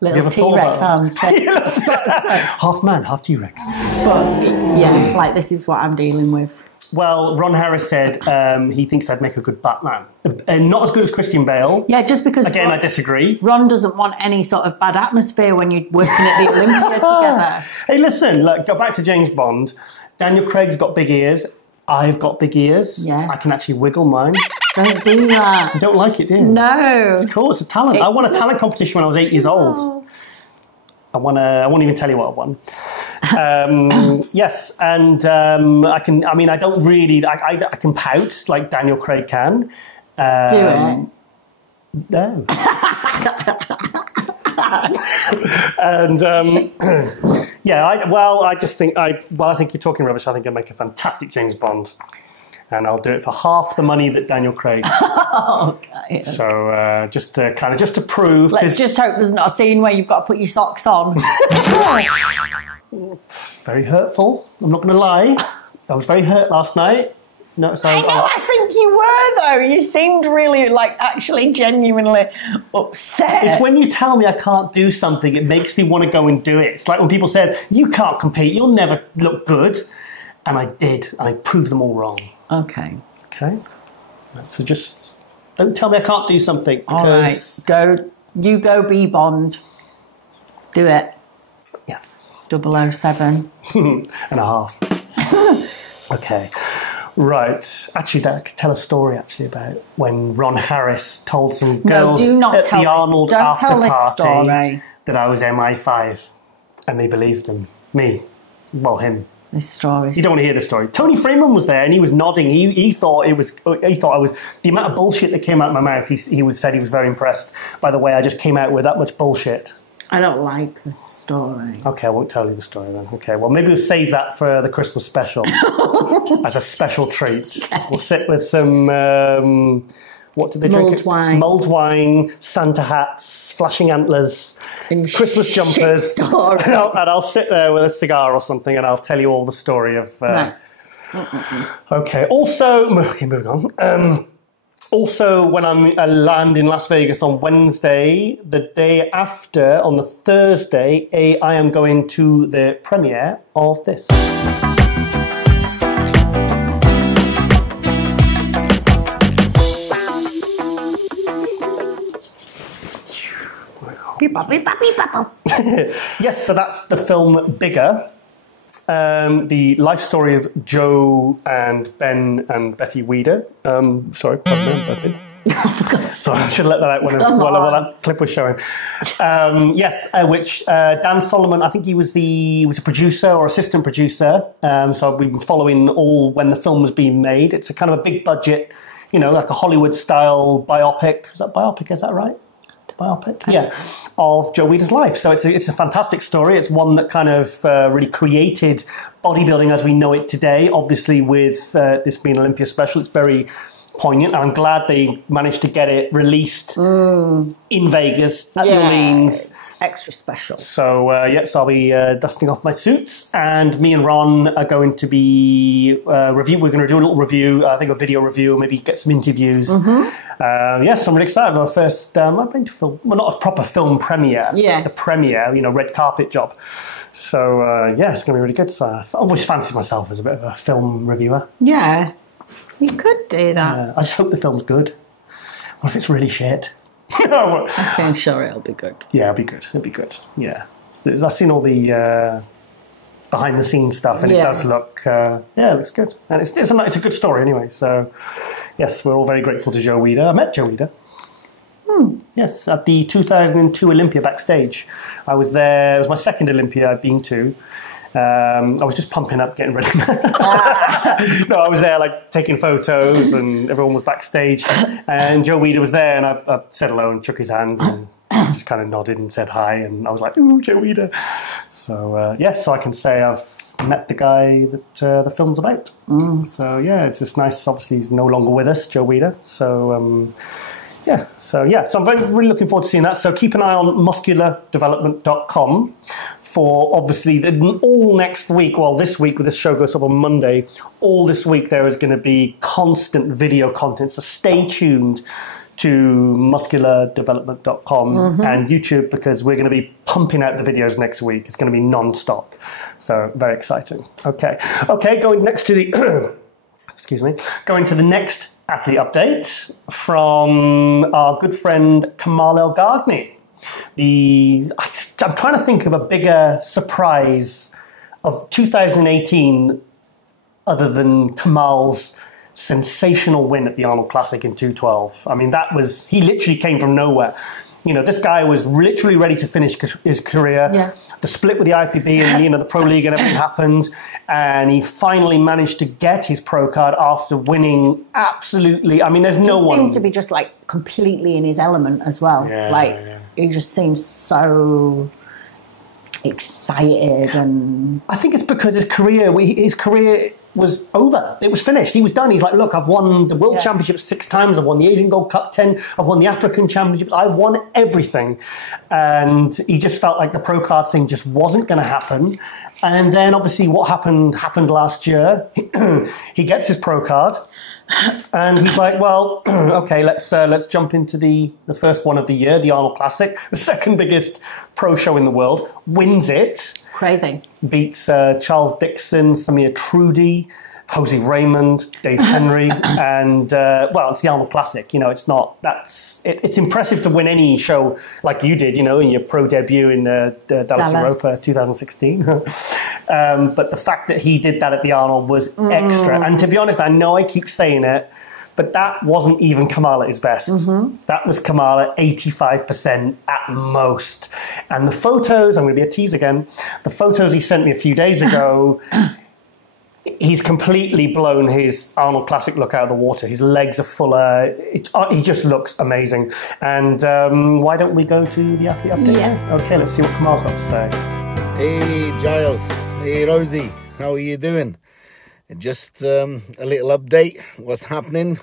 Little T-Rex arms. Half man, half T-Rex. But yeah, this is what I'm dealing with. Well, Ron Harris said he thinks I'd make a good Batman. And not as good as Christian Bale. Yeah, just because... Again, I disagree. Ron doesn't want any sort of bad atmosphere when you're working at the Olympia together. Hey, listen, look, go back to James Bond. Daniel Craig's got big ears. I've got big ears. Yes. I can actually wiggle mine. Don't do that. You don't like it, do you? No. It's cool. It's a talent. I won a talent competition when I was 8 years old. I won't even tell you what I won. Yes, and I can pout like Daniel Craig can. Do it. No. And I think you're talking rubbish. I think I'd make a fantastic James Bond, and I'll do it for half the money that Daniel Craig. Okay. So just to prove. Let's just hope there's not a scene where you've got to put your socks on. Very hurtful. I'm not going to lie. I was very hurt last night. No, so I think you were though. You seemed really actually genuinely upset. It's when you tell me I can't do something, it makes me want to go and do it. It's like when people said, you can't compete, you'll never look good. And I did, and I proved them all wrong. Okay. So just don't tell me I can't do something. All right. Go be Bond. Do it. Yes. 007. And a half. Okay. Right. Actually, I could tell a story actually about when Ron Harris told some girls at the Arnold after party that I was MI5, and they believed him. Me. Well, him. This story. You don't want to hear the story. Tony Freeman was there, and he was nodding. He thought I was the amount of bullshit that came out of my mouth. He said he was very impressed by the way I just came out with that much bullshit. I don't like the story. Okay, I won't tell you the story then. Okay, well, maybe we'll save that for the Christmas special as a special treat. Okay. We'll sit with some, what did they drink? Mulled wine. Mulled wine, Santa hats, flashing antlers, and Christmas jumpers. And I'll sit there with a cigar or something and I'll tell you all the story of... Okay, also... Okay, moving on. Also, when I land in Las Vegas on Wednesday, the day after, on the Thursday, I am going to the premiere of this. Yes, so that's the film Bigger. The life story of Joe and Ben and Betty Weeder. Sorry, pardon me. Sorry, I should have let that out when that clip was showing. Yes, which Dan Solomon, I think he was a producer or assistant producer. So I've been following all when the film was being made. It's a kind of a big budget, like a Hollywood style biopic. Is that biopic? Is that right? Biopic, yeah, of Joe Weider's life. So it's a fantastic story. It's one that kind of really created bodybuilding as we know it today. Obviously, with this being Olympia special, it's very poignant. I'm glad they managed to get it released in Vegas at the Orleans. Extra special. So so I'll be dusting off my suits, and me and Ron are going to be We're going to do a little review. I think a video review, maybe get some interviews. Yes, I'm really excited. My first, I've been to film, well, not a proper film premiere. Yeah, a premiere, red carpet job. So it's going to be really good. So I've always fancied myself as a bit of a film reviewer. Yeah, you could do that. I just hope the film's good. What if it's really shit? I'm sure it'll be good. Yeah, it'll be good. It'll be good. Yeah. I've seen all the behind the scenes stuff, and it does look, it looks good. And it's a good story anyway. So, yes, we're all very grateful to Joe Weider. I met Joe Weider. Yes, at the 2002 Olympia backstage. I was there. It was my second Olympia I'd been to. I was just pumping up, getting ready. No, I was there taking photos and everyone was backstage. And Joe Weider was there and I said hello and shook his hand and just kind of nodded and said hi. And I was like, ooh, Joe Weider. So, so I can say I've met the guy that the film's about. So, it's just nice. Obviously, he's no longer with us, Joe Weider. So, so I'm really looking forward to seeing that. So keep an eye on musculardevelopment.com for obviously all next week. Well, this week, this show goes up on Monday. All this week there is going to be constant video content. So stay tuned to musculardevelopment.com and YouTube because we're going to be pumping out the videos next week. It's going to be non-stop. So very exciting. Okay, going next to the going to the next athlete update from our good friend Kamal El Gagni. I'm trying to think of a bigger surprise of 2018 other than Kamal's sensational win at the Arnold Classic in 212. I mean, he literally came from nowhere. This guy was literally ready to finish his career. Yeah. The split with the IPB and the Pro League and everything happened, and he finally managed to get his pro card after winning absolutely. I mean, there's no one. He seems to be just completely in his element as well. He just seems so excited, and I think it's because his career was over. It was finished. He was done. He's like, look, I've won the World Championships 6 times. I've won the Asian Gold Cup 10. I've won the African Championships. I've won everything. And he just felt like the pro card thing just wasn't going to happen. And then obviously what happened last year. He gets his pro card. And he's like, well, okay, let's jump into the first one of the year, the Arnold Classic, the second biggest pro show in the world. Wins it. Crazy. Beats Charles Dixon, Samir Trudi, Jose Raymond, Dave Henry, and well, it's the Arnold Classic. You know, it's impressive to win any show like you did. You know, in your pro debut in Dallas Europa 2016. But the fact that he did that at the Arnold was extra. And to be honest, I know I keep saying it, but that wasn't even Kamal at his best. That was Kamal at 85% at most. And the photos, I'm going to be a tease again, the photos he sent me a few days ago, he's completely blown his Arnold Classic look out of the water. His legs are fuller. He just looks amazing. And why don't we go to the athlete update? Yeah. Okay, let's see what Kamal's got to say. Hey, Giles. Hey, Rosie. How are you doing? Just a little update. What's happening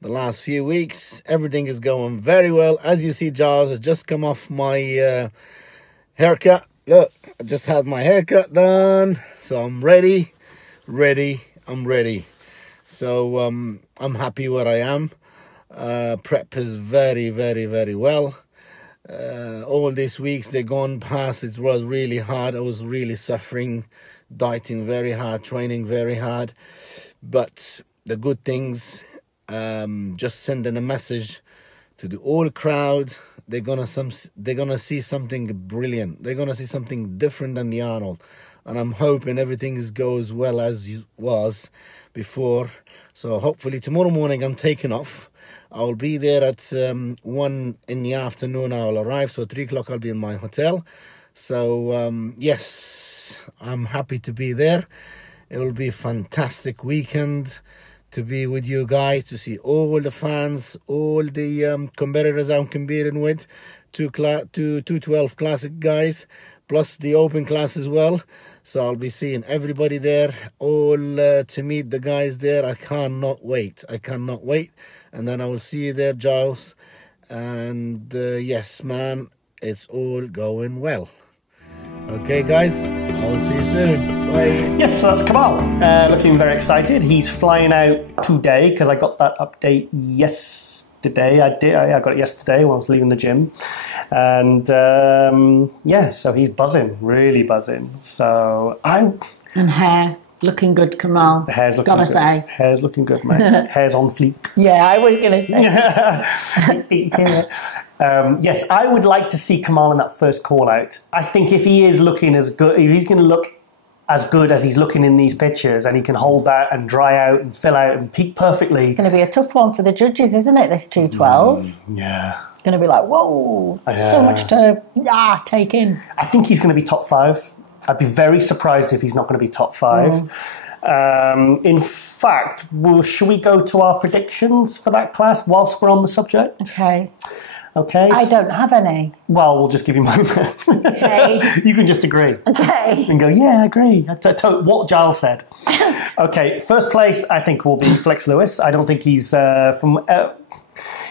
the last few weeks? Everything is going very well. As you see, Giles, I just come off my haircut. Look, I just had my haircut done. So I'm ready. I'm ready. So I'm happy where I am. Prep is very, very, very well. All these weeks they've gone past, it was really hard. I was really suffering, dieting very hard, training very hard. But the good things, just sending a message to the whole crowd. They're gonna see something brilliant. They're gonna see something different than the Arnold. And I'm hoping everything goes well as it was before. So hopefully tomorrow morning I'm taking off. I'll be there at 1 in the afternoon. I'll arrive. So 3 o'clock I'll be in my hotel. So yes, I'm happy to be there. It will be a fantastic weekend to be with you guys, to see all the fans, all the competitors I'm competing with, 212 Classic guys, plus the Open class as well. So I'll be seeing everybody there, all to meet the guys there. I cannot wait. And then I will see you there, Giles. And yes, man, it's all going well. Okay, guys, I'll see you soon. Bye. Yes, so that's Kamal. Looking very excited. He's flying out today because I got that update yesterday. I got it yesterday when I was leaving the gym. And yeah, so he's buzzing, really buzzing. So And hair. Looking good, Kamal. The hair's looking Gotta good. say. Hair's looking good, mate. Hair's on fleek. Yeah, I was going to say. Yes, I would like to see Kamal in that first call out. I think if he is looking as good, if he's going to look as good as he's looking in these pictures and he can hold that and dry out and fill out and peak perfectly. It's going to be a tough one for the judges, isn't it, this 212? Yeah. It's going to be like, whoa, so much to take in. I think he's going to be top 5. I'd be very surprised if he's not going to be top 5. In fact, should we go to our predictions for that class whilst we're on the subject? Okay. I don't have any. Well, we'll just give you mine. Okay. You can just agree. Okay. And go, yeah, I agree. What Giles said. Okay, first place I think will be Flex Lewis. I don't think he's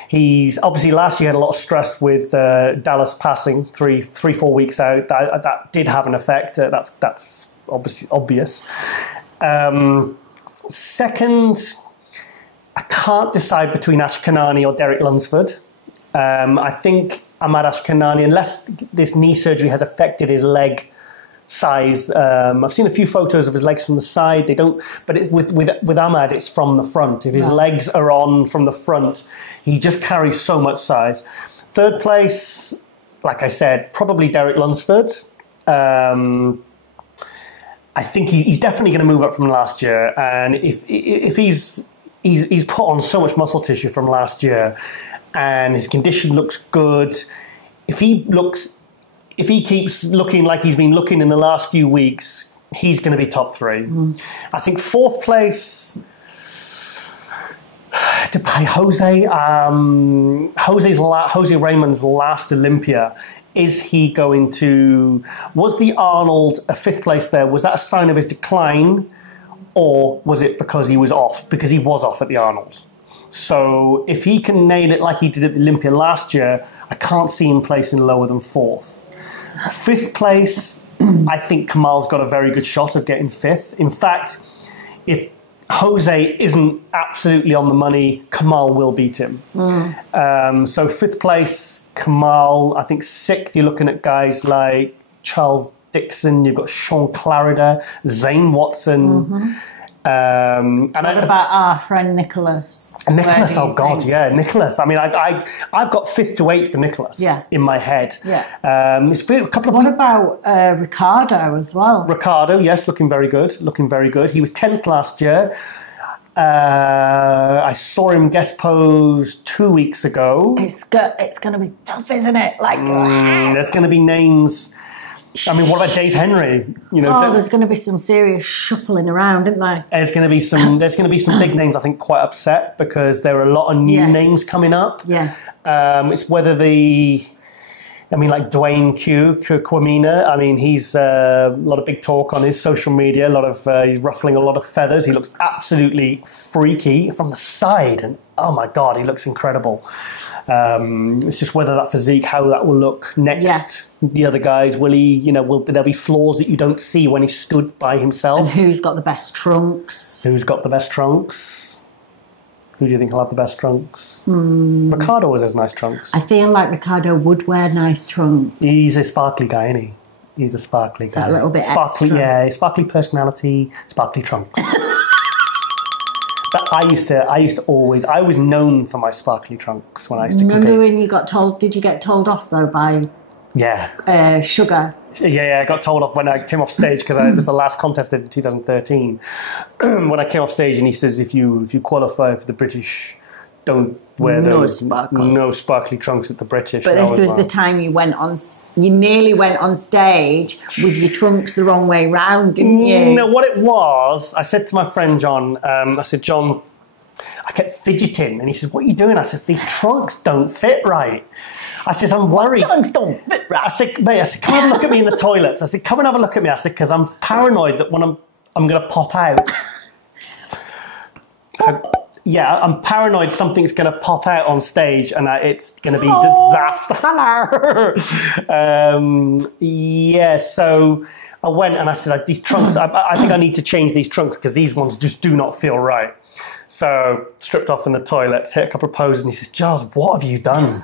he's obviously last year had a lot of stress with Dallas passing 3-4 weeks out. That did have an effect. That's obviously obvious. Second, I can't decide between Ashkanani or Derek Lunsford. I think Ahmad Ashkanani, unless this knee surgery has affected his leg size. I've seen a few photos of his legs from the side. They don't, but with Ahmad, it's from the front. If his legs are on from the front, he just carries so much size. Third place, like I said, probably Derek Lunsford. I think he's definitely going to move up from last year, and if he's put on so much muscle tissue from last year, and his condition looks good. If he keeps looking like he's been looking in the last few weeks, he's going to be top 3. I think fourth place to play Jose. Jose Raymond's last Olympia. Is he going to? Was the Arnold a 5th place there? Was that a sign of his decline, or was it because he was off? Because he was off at the Arnold. So if he can nail it like he did at the Olympia last year, I can't see him placing lower than 4th. 5th place, I think Kamal's got a very good shot of getting 5th. In fact, if Jose isn't absolutely on the money, Kamal will beat him. So 5th place, Kamal. I think 6th, you're looking at guys like Charles Dixon, you've got Sean Clarida, Zane Watson. And what about our friend Nicholas? Nicholas, oh God, yeah, Nicholas. I mean, I've got 5th to 8th for Nicholas in my head. Yeah. It's a couple of. What about Ricardo as well? Ricardo, yes, looking very good. He was 10th last year. I saw him guest pose 2 weeks ago. It's going to be tough, isn't it? Like, there's going to be names. I mean, what about Dave Henry? You know, there's going to be some serious shuffling around, isn't there? There's going to be some big names. I think quite upset because there are a lot of new names coming up. Yeah. It's whether like Dwayne Kwamina. I mean, he's a lot of big talk on his social media. He's ruffling a lot of feathers. He looks absolutely freaky from the side, and oh my God, he looks incredible. It's just whether that physique, how that will look next. The other guys, will there be flaws that you don't see when he stood by himself? And who's got the best trunks? Who do you think will have the best trunks? Ricardo always has nice trunks. I feel like Ricardo would wear nice trunks. He's a sparkly guy, isn't he? He's a sparkly guy. That little bit sparkly, extra. Yeah, sparkly personality, sparkly trunks. But I was known for my sparkly trunks when I used to compete. Remember when you got told, did you get told off though by Sugar? Yeah, I got told off when I came off stage because it was the last contest in 2013. When I came off stage and he says, if you qualify for the British, don't wear those no sparkly trunks at the British. But this was the time you nearly went on stage with your trunks the wrong way round, didn't you? No, what it was, I said to my friend John, I said, John, I kept fidgeting. And he says, what are you doing? I said, these trunks don't fit right. I said, I'm worried. Trunks don't fit right. I said, mate, come have a look at me in the toilets. I said, come and have a look at me. I said, because I'm paranoid that when I'm going to pop out. I'm paranoid something's going to pop out on stage and it's going to be disaster. So I went and I said, these trunks, I think I need to change these trunks because these ones just do not feel right. So stripped off in the toilets, hit a couple of poses, and he says, Giles, what have you done?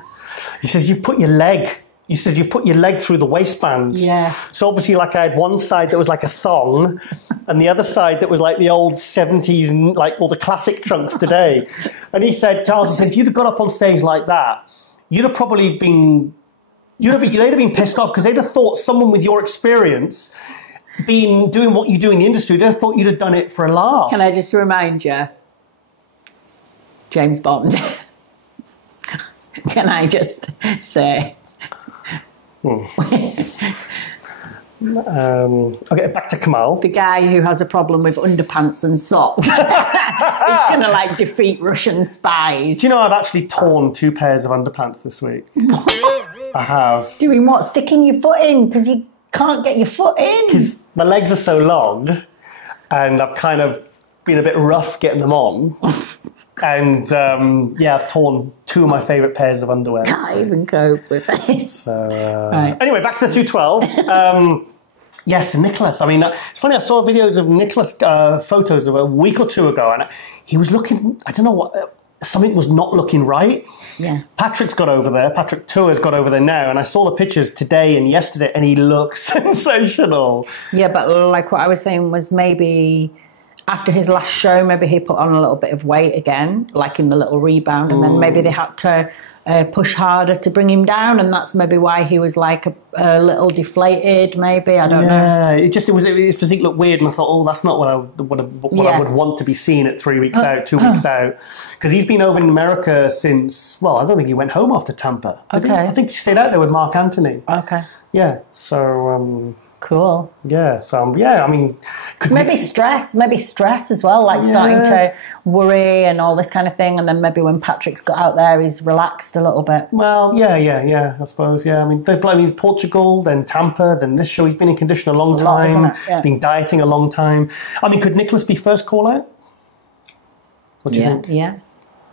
He says, you've put your leg through the waistband. Yeah. So obviously, like, I had one side that was like a thong and the other side that was like the old 70s, like all the classic trunks today. And he said, Giles, if you'd have got up on stage like that, they'd have been pissed off because they'd have thought someone with your experience doing what you do in the industry, they'd have thought you'd have done it for a laugh. Can I just remind you, James Bond? Can I just say? Okay, back to Kamal. The guy who has a problem with underpants and socks is going to like defeat Russian spies. Do you know I've actually torn 2 pairs of underpants this week? I have. Doing what? Sticking your foot in because you can't get your foot in? Because my legs are so long and I've kind of been a bit rough getting them on. And I've torn 2 of my favourite pairs of underwear. Can't even cope with it. So, Anyway, back to the 212. Yes, and Nicholas. I mean, it's funny, I saw videos of Nicholas photos of a week or 2 ago, and he was looking, I don't know what, something was not looking right. Yeah. Patrick's got over there. Patrick Tour's got over there now, and I saw the pictures today and yesterday, and he looks sensational. Yeah, but like what I was saying was maybe after his last show, maybe he put on a little bit of weight again, like in the little rebound, and then maybe they had to push harder to bring him down, and that's maybe why he was like a little deflated. Maybe I don't know. Yeah, his physique looked weird, and I thought, that's not what I would want to be seeing at 3 weeks out, 2 weeks out, because he's been over in America since. Well, I don't think he went home after Tampa. Okay, I think he stayed out there with Mark Anthony. Okay. Yeah. So. Cool. Yeah, so I mean, maybe stress as well, like starting to worry and all this kind of thing, and then maybe when Patrick's got out there, he's relaxed a little bit. Well, yeah, I suppose, yeah. I mean, Portugal, then Tampa, then this show. He's been in condition a long time. Isn't it? Yeah. He's been dieting a long time. I mean, could Nicholas be first call out? What do you think?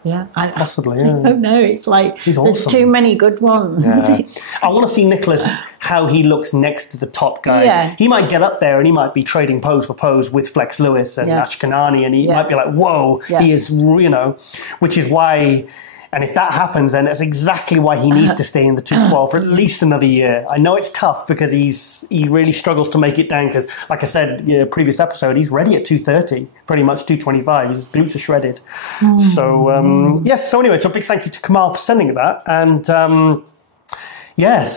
Yeah, possibly. I don't know. It's like he's there's awesome. too many good ones. Yeah. I want to see Nicholas how he looks next to the top guys. Yeah. He might get up there and he might be trading pose for pose with Flex Lewis and Ashkanani, and he might be like, "Whoa, he is," which is why And if that happens, then that's exactly why he needs to stay in the 212 for at least another year. I know it's tough because he really struggles to make it down because, like I said in the previous episode, he's ready at 230, pretty much 225. His glutes are shredded. So, yes, so anyway, so a big thank you to Kamal for sending that. And, so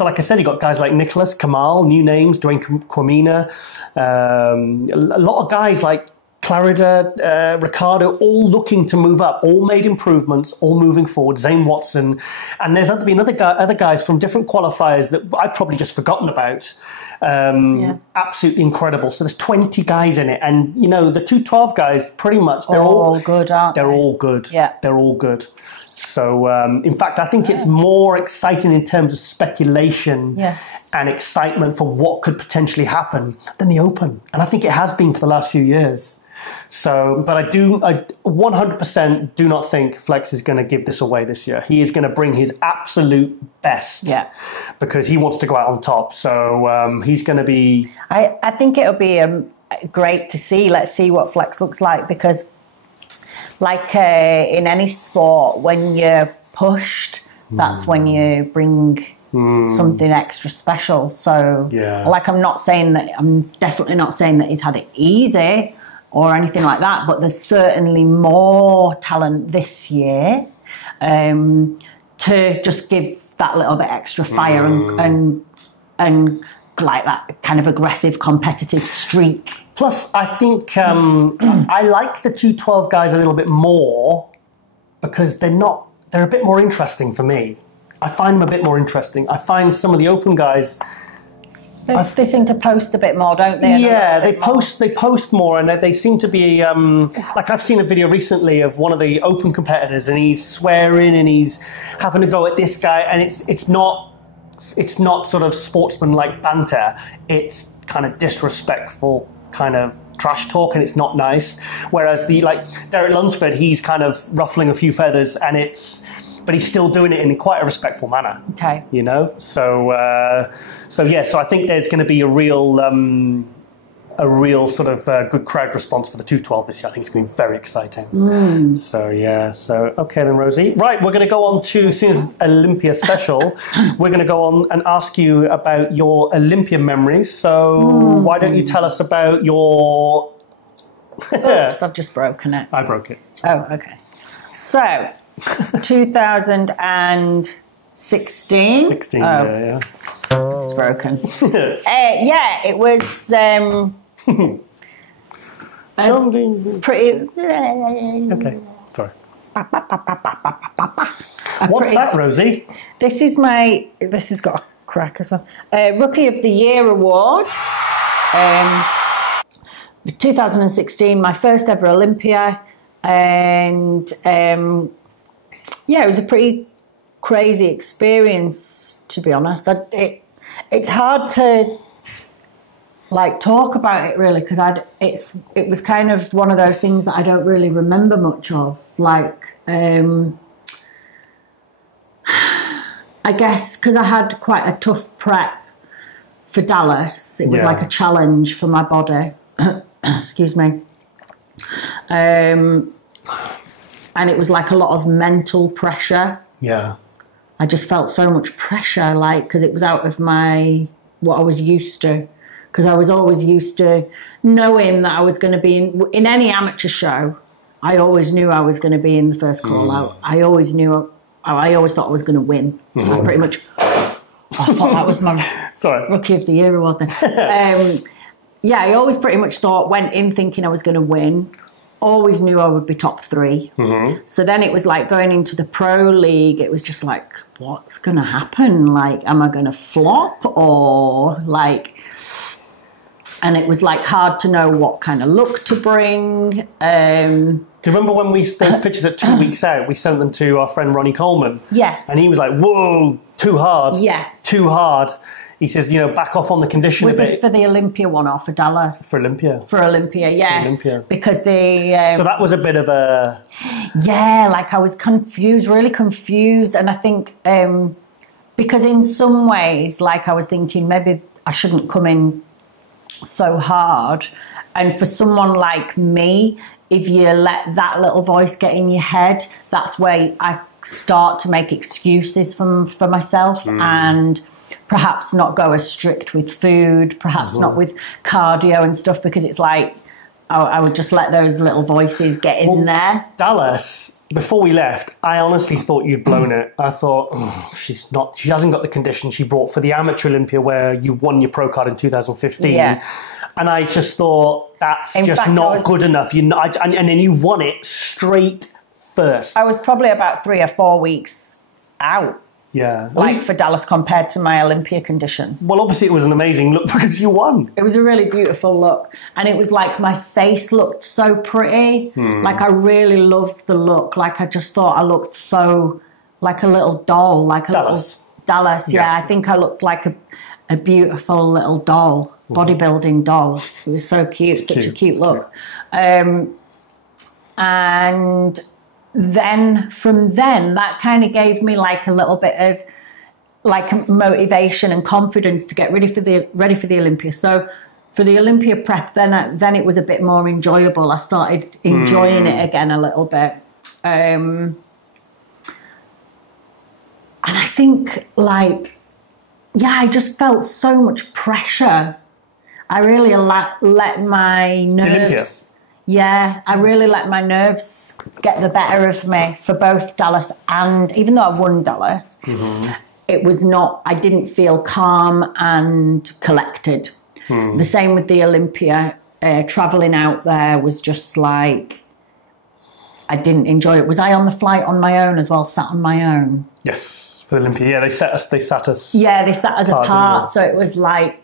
like I said, you got guys like Nicholas, Kamal, new names, Dwayne Kwamina, a lot of guys like Clarida, Ricardo, all looking to move up, all made improvements, all moving forward. Zane Watson, and there's been other guys from different qualifiers that I've probably just forgotten about. Absolutely incredible. So there's 20 guys in it, and the 212 guys pretty much they're all good, aren't they? They're all good. Yeah, they're all good. So in fact, I think it's more exciting in terms of speculation and excitement for what could potentially happen than the Open, and I think it has been for the last few years. So, but I 100% do not think Flex is going to give this away this year. He is going to bring his absolute best because he wants to go out on top. So he's going to be... I think it'll be great to see. Let's see what Flex looks like because like in any sport, when you're pushed, that's when you bring something extra special. So like I'm definitely not saying that he's had it easy or anything like that, but there's certainly more talent this year to just give that little bit extra fire and like that kind of aggressive competitive streak. Plus, I think I like the 212 guys a little bit more because they're a bit more interesting for me. I find them a bit more interesting. I find some of the Open guys... They seem to post a bit more, don't they? Yeah, they post more, and they seem to be like I've seen a video recently of one of the Open competitors, and he's swearing and he's having a go at this guy, and it's not sort of sportsman-like banter. It's kind of disrespectful, kind of trash talk, and it's not nice. Whereas Derek Lunsford, he's kind of ruffling a few feathers, but he's still doing it in quite a respectful manner. Okay. So I think there's going to be a real sort of good crowd response for the 212 this year. I think it's going to be very exciting. So okay then, Rosie. Right, we're going to go on to, seeing as Olympia special, we're going to go on and ask you about your Olympian memories. So why don't you tell us about your... Oops, I've just broken it. I broke it. Oh, okay. So... 2016. 16, yeah. It's broken. It was pretty... Okay, sorry. What's that, Rosie? This has got a crack as well. Rookie of the Year award. 2016, my first ever Olympia. And... it was a pretty crazy experience, to be honest. It's hard to talk about it really because it was kind of one of those things that I don't really remember much of. I guess because I had quite a tough prep for Dallas. It was like a challenge for my body. Excuse me. And it was like a lot of mental pressure. Yeah. I just felt so much pressure, because it was out of what I was used to. Because I was always used to knowing that I was going to be in any amateur show. I always knew I was going to be in the first call out. I always thought I was going to win. I pretty much, I thought that was my Rookie of the Year award then. I always pretty much went in thinking I was going to win. Always knew I would be top 3. So then it was like going into the pro league, it was just like, what's going to happen? Am I going to flop or and it was hard to know what kind of look to bring. Do you remember when those pictures at 2 weeks out, we sent them to our friend Ronnie Coleman? Yeah. And he was like, whoa, too hard. Yeah. Too hard. He says, back off on the condition a bit. Was this for the Olympia one or for Dallas? For Olympia. For Olympia, yeah. For Olympia. Because so that was a bit of a... Yeah, I was confused, really confused. And I think because in some ways, I was thinking maybe I shouldn't come in so hard. And for someone like me, if you let that little voice get in your head, that's where I start to make excuses for myself and perhaps not go as strict with food, perhaps not with cardio and stuff, because it's like I would just let those little voices get in there. Dallas, before we left, I honestly thought you'd blown it. I thought, she hasn't got the condition she brought for the Amateur Olympia where you won your pro card in 2015. Yeah. And I just thought, that's just not good enough. And then you won it straight first. I was probably about 3 or 4 weeks out. Yeah. Like for Dallas compared to my Olympia condition. Well, obviously it was an amazing look because you won. It was a really beautiful look. And it was like my face looked so pretty. Like I really loved the look. Like I just thought I looked so like a little doll. Like a little Dallas. Yeah, I think I looked like a beautiful little doll. Bodybuilding doll. It was so cute. Such a cute look. And then from then that kind of gave me like a little bit of like motivation and confidence to get ready for the Olympia. So for the Olympia prep, then it was a bit more enjoyable. I started enjoying it again a little bit, and I think like I just felt so much pressure. I really let my nerves. I really let my nerves get the better of me for both Dallas and, even though I won Dallas, it was not, I didn't feel calm and collected. The same with the Olympia. Traveling out there was just like, I didn't enjoy it. Was I on the flight on my own as well, sat on my own? Yes, for the Olympia. Yeah, they sat us. Yeah, they sat us apart. So it was like,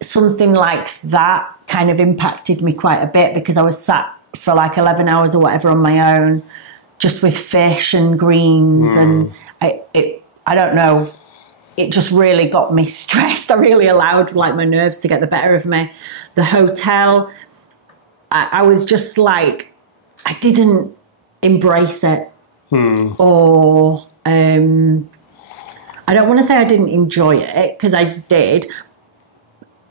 something like that kind of impacted me quite a bit because I was sat for like 11 hours or whatever on my own, just with fish and greens. And I don't know, it just really got me stressed. I really allowed like my nerves to get the better of me. The hotel, I was just like, I didn't embrace it. Or I don't want to say I didn't enjoy it, because I did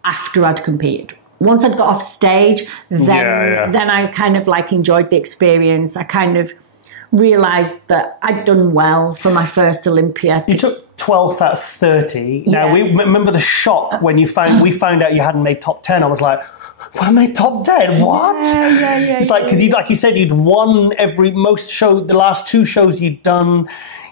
after I'd competed. Once I'd got off stage, then I kind of like enjoyed the experience. I kind of realised that I'd done well for my first Olympia. You took 12th out of 30. Now, we remember the shock when we found out you hadn't made top 10. I was like, well, I made top 10? What? It's like, because like you said, you'd won the last 2 shows you'd done.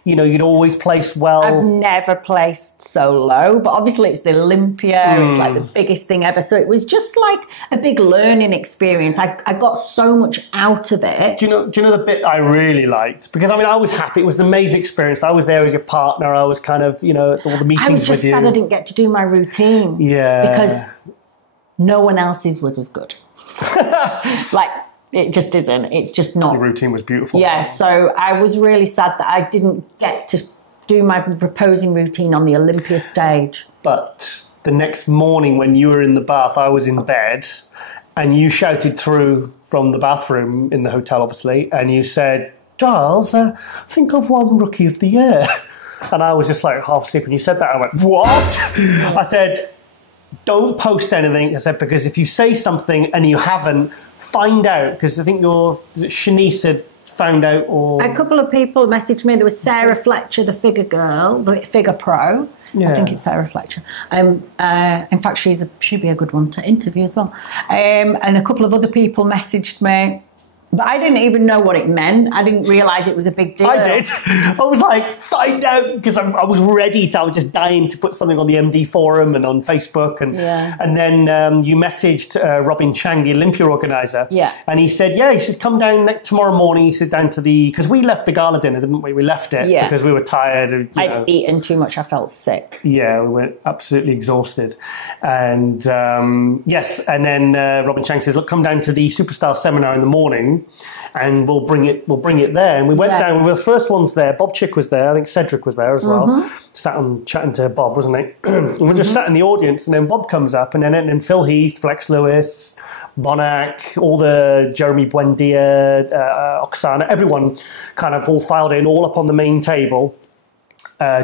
You know, you'd always place well. I've never placed so low, but obviously it's the Olympia. It's like the biggest thing ever. So it was just like a big learning experience. I got so much out of it. Do you know the bit I really liked? Because, I mean, I was happy. It was an amazing experience. I was there as your partner. I was kind of, at all the meetings with you. I was just sad I didn't get to do my routine. Yeah. Because no one else's was as good. Like, it just isn't. It's just not. The routine was beautiful. Yeah, so I was really sad that I didn't get to do my proposing routine on the Olympia stage. But the next morning when you were in the bath, I was in bed, and you shouted through from the bathroom in the hotel, obviously, and you said, Giles, I think I've won Rookie of the Year. And I was just like half asleep, and you said that. I went, what? I said, don't post anything. I said, because if you say something and you haven't, find out, because I think Shanice had found out, or a couple of people messaged me. There was Sarah Fletcher, the figure girl, the figure pro. I think it's Sarah Fletcher. In fact, she'd be a good one to interview as well. And a couple of other people messaged me. But I didn't even know what it meant. I didn't realise it was a big deal. I did. I was like, find out, because I was ready I was just dying to put something on the MD forum and on Facebook. And then you messaged Robin Chang, the Olympia organiser. Yeah. And he said, come down tomorrow morning. He said, down to because we left the gala dinner, didn't we? We left it because we were tired. I'd eaten too much. I felt sick. Yeah, we were absolutely exhausted. And yes, and then Robin Chang says, look, come down to the Superstar seminar in the morning, and we'll bring it there. And we went down. We were the first ones there. Bob Chick was there. I think Cedric was there as well. Sat and chatting to Bob, wasn't he? And we just sat in the audience, and then Bob comes up, and then Phil Heath, Flex Lewis, Bonac, all the Jeremy Buendia, Oksana, everyone kind of all filed in, all up on the main table.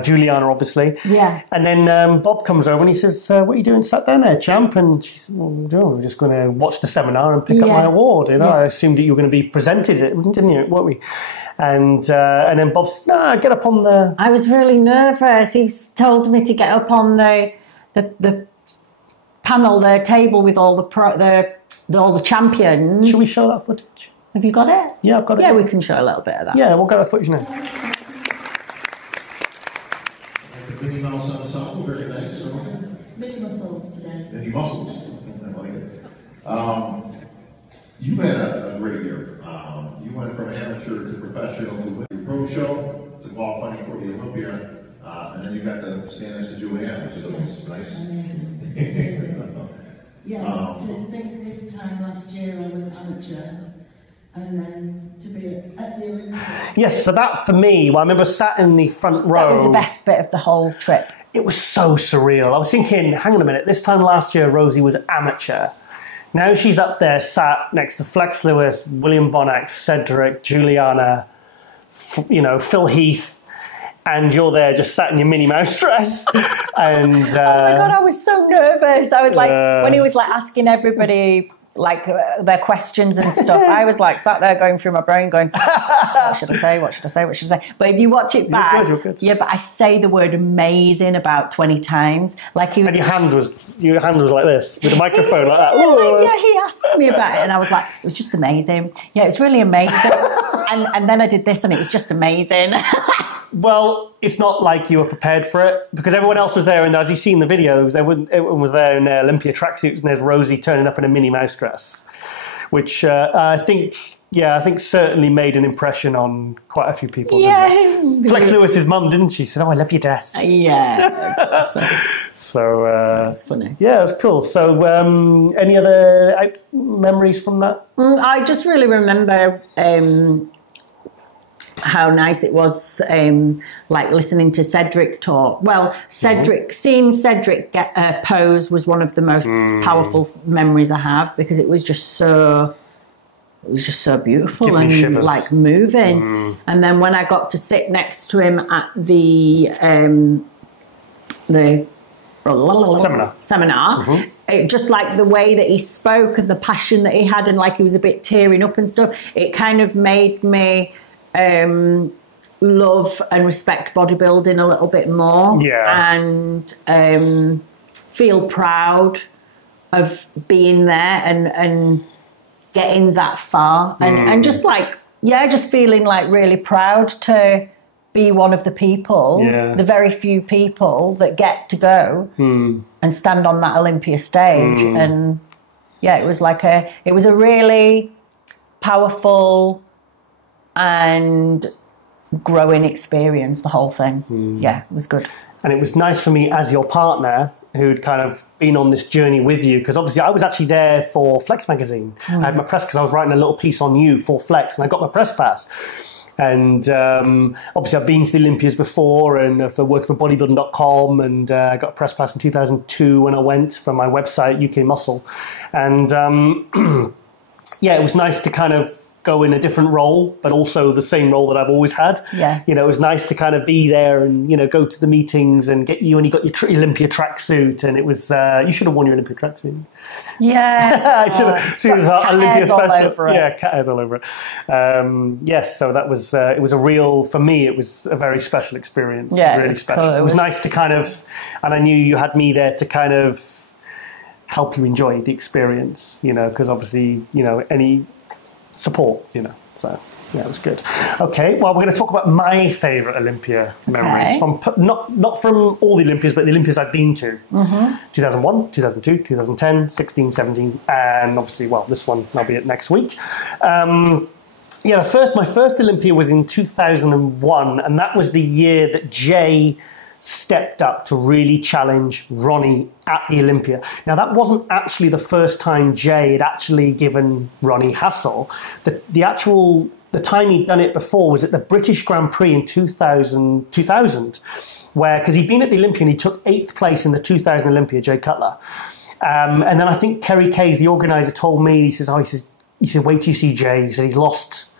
Juliana, obviously. Yeah. And then Bob comes over and he says, what are you doing sat down there, champ? And she said, well, Joe, we're just going to watch the seminar and pick up my award. You know, I assumed that you were going to be presented it, didn't you? Weren't we? And then Bob says, nah, get up on the... I was really nervous. He told me to get up on the panel, the table with all all the champions. Should we show that footage? Have you got it? Yeah, I've got it. Yeah, we can show a little bit of that. Yeah, we'll get that footage now. Mini mouse ensemble, very nice. Mini muscles today. Mini muscles, I like it. You had a great year. You went from amateur to professional to win your pro show to qualifying for the Olympia, and then you got to stand next to Julianne, which is always nice. Amazing. Yeah, to think this time last year I was amateur, and then to be at the Olympia. Yes, so that for me, well, I remember sat in the front row. That was the best bit of the whole trip. It was so surreal. I was thinking, hang on a minute, this time last year Rosie was amateur. Now she's up there sat next to Flex Lewis, William Bonac, Cedric, Juliana, Phil Heath, and you're there just sat in your Minnie Mouse dress. And oh my God, I was so nervous. I was like, when he was like asking everybody like their questions and stuff, I was like sat there going through my brain going, what should I say? What should I say? What should I say? But if you watch it back, you're good. Yeah, but I say the word amazing about 20 times. Like he was, and your hand was like this with the microphone like that. Yeah, he asked me about it and I was like, it was just amazing. Yeah, it was really amazing. and then I did this and it was just amazing. Well, it's not like you were prepared for it because everyone else was there, and as you see in the videos, everyone was there in their Olympia tracksuits, and there's Rosie turning up in a Minnie Mouse dress, which I think certainly made an impression on quite a few people. Yeah. Flex Lewis's mum, didn't she? Said, "Oh, I love your dress." Yeah. So that's funny. Yeah, it was cool. So, any other memories from that? I just really remember. How nice it was, like listening to Cedric talk. Well, seeing Cedric get a pose was one of the most powerful memories I have because it was just so beautiful and shivers. Like moving. And then when I got to sit next to him at the seminar, it just like the way that he spoke and the passion that he had, and like he was a bit tearing up and stuff. It kind of made me love and respect bodybuilding a little bit more, and feel proud of being there and getting that far, and just like just feeling like really proud to be one of the people, the very few people that get to go and stand on that Olympia stage, and it was like a really powerful and growing experience, the whole thing. Yeah, it was good. And it was nice for me as your partner who'd kind of been on this journey with you, because obviously I was actually there for Flex magazine. I had my press because I was writing a little piece on you for Flex, and I got my press pass. And obviously I've been to the Olympias before and for working for bodybuilding.com, and I got a press pass in 2002 when I went for my website, UK Muscle. And it was nice to kind of go in a different role, but also the same role that I've always had. Yeah. You know, it was nice to kind of be there and, go to the meetings and get you, and you got your Olympia tracksuit, and it was, you should have worn your Olympia tracksuit. Yeah. I should have. So it was Olympia special. Yeah, cat hairs all over it. Yes, so that was, it was for me, it was a very special experience. Yeah. Really special. Cool. It was nice to kind of, and I knew you had me there to kind of help you enjoy the experience, because obviously, any support, so yeah, it was good. Okay, well, we're going to talk about my favourite Olympia memories from not from all the Olympias, but the Olympias I've been to. 2001, 2002, 2010, 16, 17, and obviously, this one I'll be at next week. My first Olympia was in 2001, and that was the year that Jay stepped up to really challenge Ronnie at the Olympia. Now, that wasn't actually the first time Jay had actually given Ronnie hassle. The time he'd done it before was at the British Grand Prix in 2000 where, because he'd been at the Olympia and he took 8th place in the 2000 Olympia, Jay Cutler. And then I think Kerry Kays, the organizer, told me, he said, wait till you see Jay. He said he's lost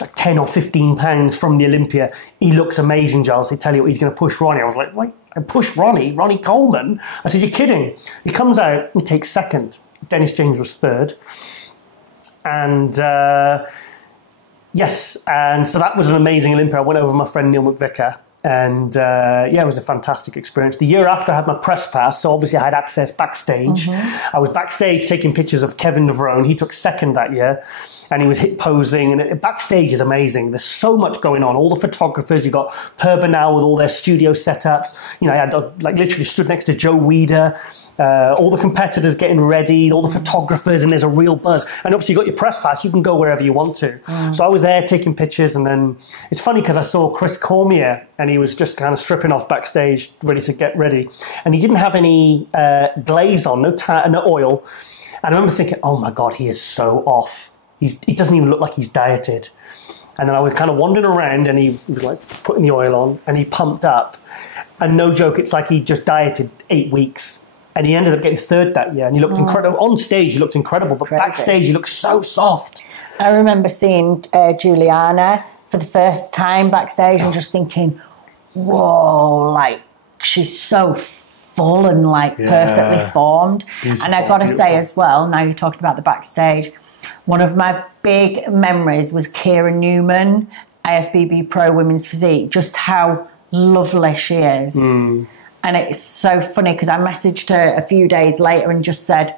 like 10 or 15 pounds from the Olympia. He looks amazing, Giles. They tell you what, he's going to push Ronnie. I was like, wait, I push Ronnie Coleman? I said, you're kidding. He comes out, he takes second. Dennis James was third. And yes, and so that was an amazing Olympia. I went over with my friend Neil McVicker. And yeah, it was a fantastic experience. The year after, I had my press pass, so obviously I had access backstage. I was backstage taking pictures of Kevin Navarone. He took second that year, and he was hit posing. And backstage is amazing. There's so much going on. All the photographers, you got Herbanau with all their studio setups. You know, I had like literally stood next to Joe Weider. All the competitors getting ready, all the photographers, and there's a real buzz. And obviously, you got your press pass; you can go wherever you want to. So I was there taking pictures, and then it's funny because I saw Chris Cormier, and he was just kind of stripping off backstage, ready to get ready, and he didn't have any glaze on, no oil. And I remember thinking, "Oh my God, he is so off. He doesn't even look like he's dieted." And then I was kind of wandering around, and he was like putting the oil on, and he pumped up, and no joke, it's like he just dieted 8 weeks. And he ended up getting third that year, and he looked incredible. On stage, he looked incredible, but backstage, he looked so soft. I remember seeing Juliana for the first time backstage and just thinking, whoa, like, she's so full and, like, perfectly formed. Beautiful, and I got to say as well, now you're talking about the backstage, one of my big memories was Kira Newman, IFBB Pro Women's Physique, just how lovely she is. And it's so funny because I messaged her a few days later and just said,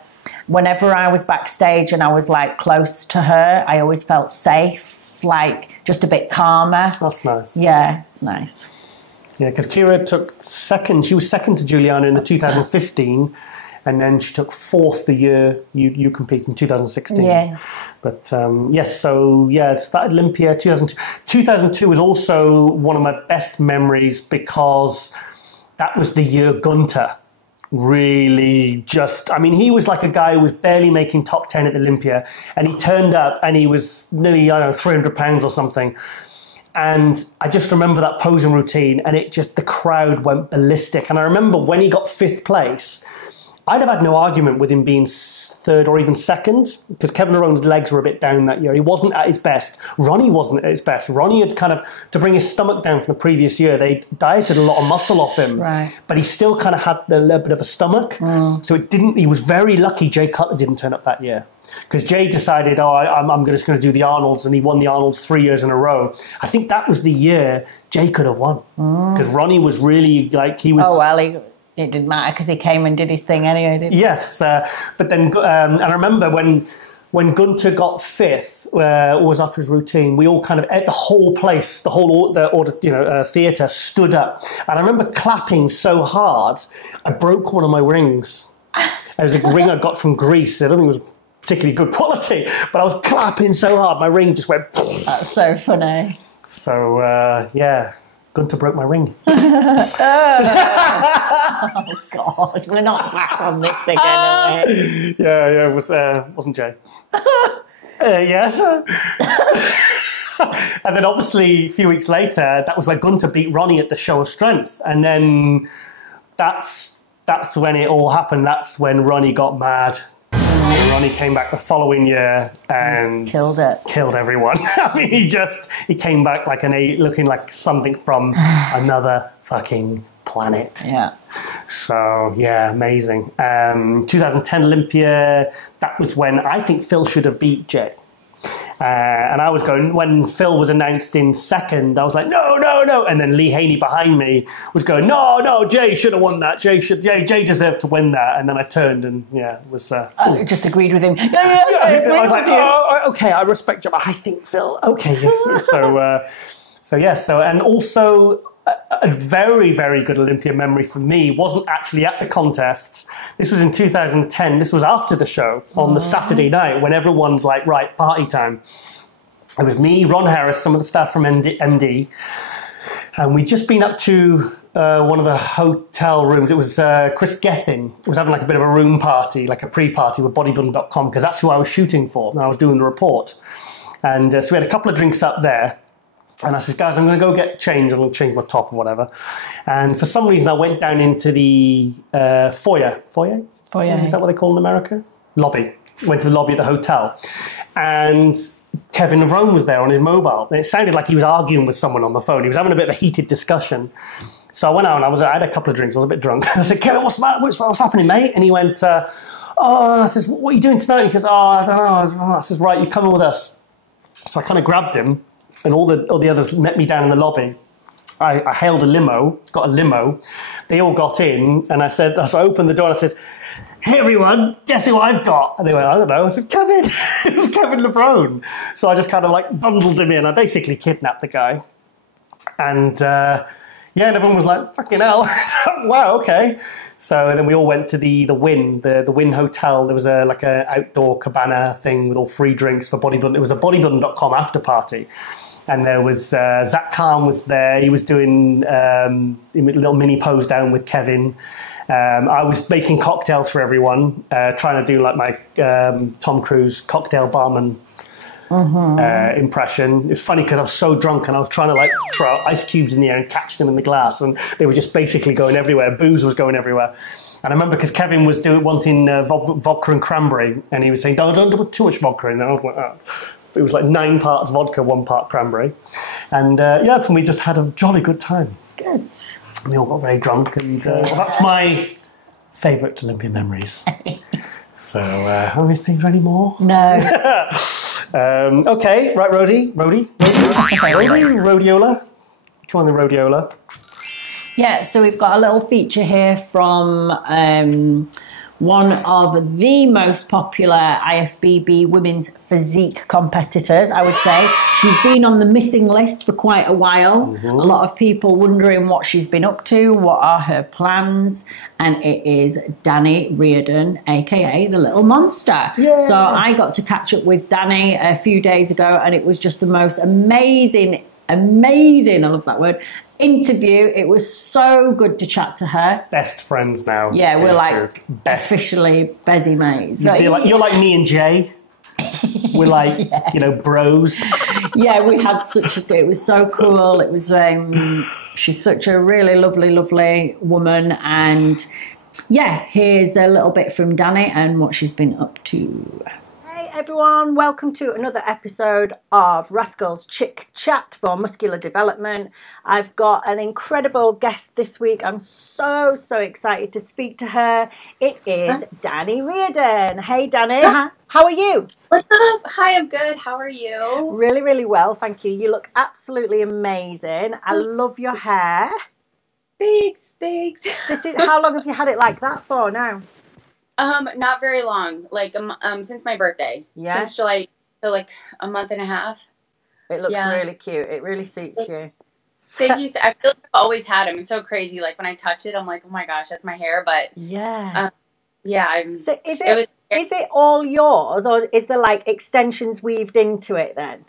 whenever I was backstage and I was like close to her, I always felt safe, like just a bit calmer. That's nice. Yeah, it's nice. Yeah, because Kira took second. She was second to Juliana in the 2015, and then she took fourth the year you competed in 2016. Yeah. But yes, so yeah, started Olympia 2002. 2002 was also one of my best memories because that was the year Gunter really just, I mean, he was like a guy who was barely making top 10 at the Olympia, and he turned up and he was nearly, I don't know, 300 pounds or something. And I just remember that posing routine, and it just, the crowd went ballistic. And I remember when he got 5th place, I'd have had no argument with him being third or even second, because Kevin Narone's legs were a bit down that year. He wasn't at his best. Ronnie wasn't at his best. Ronnie had kind of, to bring his stomach down from the previous year, they dieted a lot of muscle off him. Right. But he still kind of had a little bit of a stomach. So it didn't, he was very lucky Jay Cutler didn't turn up that year. Because Jay decided, I'm just going to do the Arnolds, and he won the Arnolds 3 years in a row. I think that was the year Jay could have won. Because Ronnie was really, like, he was... Oh, well, it didn't matter because he came and did his thing anyway, didn't he? Yes, but then, and I remember when Gunter got 5th, was after his routine, we all kind of, at the whole place, the whole theatre stood up. And I remember clapping so hard, I broke one of my rings. It was a ring I got from Greece. I don't think it was particularly good quality, but I was clapping so hard, my ring just went... That's so funny. So, yeah, Gunter broke my ring. Oh, God, we're not back on this again, are we? Yeah, it wasn't Jay. Yes. And then obviously a few weeks later, that was when Gunter beat Ronnie at the Show of Strength. And then that's when it all happened. That's when Ronnie got mad. Ronnie came back the following year and killed everyone. I mean, he came back like looking like something from another fucking planet. Yeah. So yeah, amazing. 2010 Olympia, that was when I think Phil should have beat Jay. And I was going, when Phil was announced in second, I was like, no. And then Lee Haney behind me was going, no, Jay should have won that. Jay deserved to win that. And then I turned and, yeah, it was... just agreed with him. Yeah, I was like, oh, okay, I respect you. I think Phil, okay, yes. And also... A very, very good Olympian memory for me wasn't actually at the contests. This was in 2010. This was after the show on the Saturday night when everyone's like, right, party time. It was me, Ron Harris, some of the staff from MD, and we'd just been up to one of the hotel rooms. It was Chris Gethin was having like a bit of a room party, like a pre-party with bodybuilding.com, because that's who I was shooting for and I was doing the report. And so we had a couple of drinks up there. And I said, guys, I'm going to go get changed. I'm going to change my top or whatever. And for some reason, I went down into the foyer. Foyer? Is that what they call it in America? Lobby. Went to the lobby at the hotel. And Kevin of Rome was there on his mobile. And it sounded like he was arguing with someone on the phone. He was having a bit of a heated discussion. So I went out and I had a couple of drinks. I was a bit drunk. I said, Kevin, what's happening, mate? And he went, I says, what are you doing tonight? He goes, I don't know. I says, right, you're coming with us. So I kind of grabbed him, and all the others met me down in the lobby. I hailed a limo, got a limo. They all got in, and so I opened the door and I said, hey everyone, guess who I've got? And they went, I don't know. I said, Kevin. It was Kevin Lebrone. So I just kind of like bundled him in. I basically kidnapped the guy. And and everyone was like, fucking hell. Wow, okay. So then we all went to the Wynn, the Wynn Hotel. There was a outdoor cabana thing with all free drinks for bodybuilding. It was a bodybuilding.com after party. And there was Zach Khan was there. He was doing a little mini pose down with Kevin. I was making cocktails for everyone, trying to do like my Tom Cruise cocktail barman impression. It was funny because I was so drunk and I was trying to like throw ice cubes in the air and catch them in the glass, and they were just basically going everywhere. Booze was going everywhere. And I remember because Kevin was wanting vodka and cranberry, and he was saying, don't put too much vodka in there. I was like, oh. It was like 9 parts vodka, 1 part cranberry. And so we just had a jolly good time. Good. We all got very drunk, and that's my favourite Olympian memories. So, have we think any more? No. Okay, right, Rhodiola. Come on, the Rhodiola. Yeah, so we've got a little feature here from one of the most popular IFBB women's physique competitors, I would say. She's been on the missing list for quite a while. A lot of people wondering what she's been up to, what are her plans, and it is Dani Riordan, aka the Little Monster. Yeah. So I got to catch up with Dani a few days ago, and it was just the most amazing, I love that word, interview. It was so good to chat to her. Best friends now. Yeah, we're like officially Bezzy mates. You're like me and Jay. We're like, bros. Yeah, we had it was so cool. It was, she's such a really lovely woman. And yeah, here's a little bit from Dani and what she's been up to. Hey everyone, welcome to another episode of Rascal's Chick Chat for Muscular Development. I've got an incredible guest this week. I'm so excited to speak to her. It is Dani Riordan. Hey Dani, how are you? What's up? Hi, I'm good. How are you? Really well, thank you. You look absolutely amazing. I love your hair. Thanks. How long have you had it like that for now? Not very long. Like since my birthday. Yeah. Since July, so like a month and a half. It looks really cute. It really suits you. Thank you. I feel like I've always had them. It's so crazy. Like when I touch it, I'm like, oh my gosh, that's my hair. But yeah. So is it all yours, or is there like extensions weaved into it then?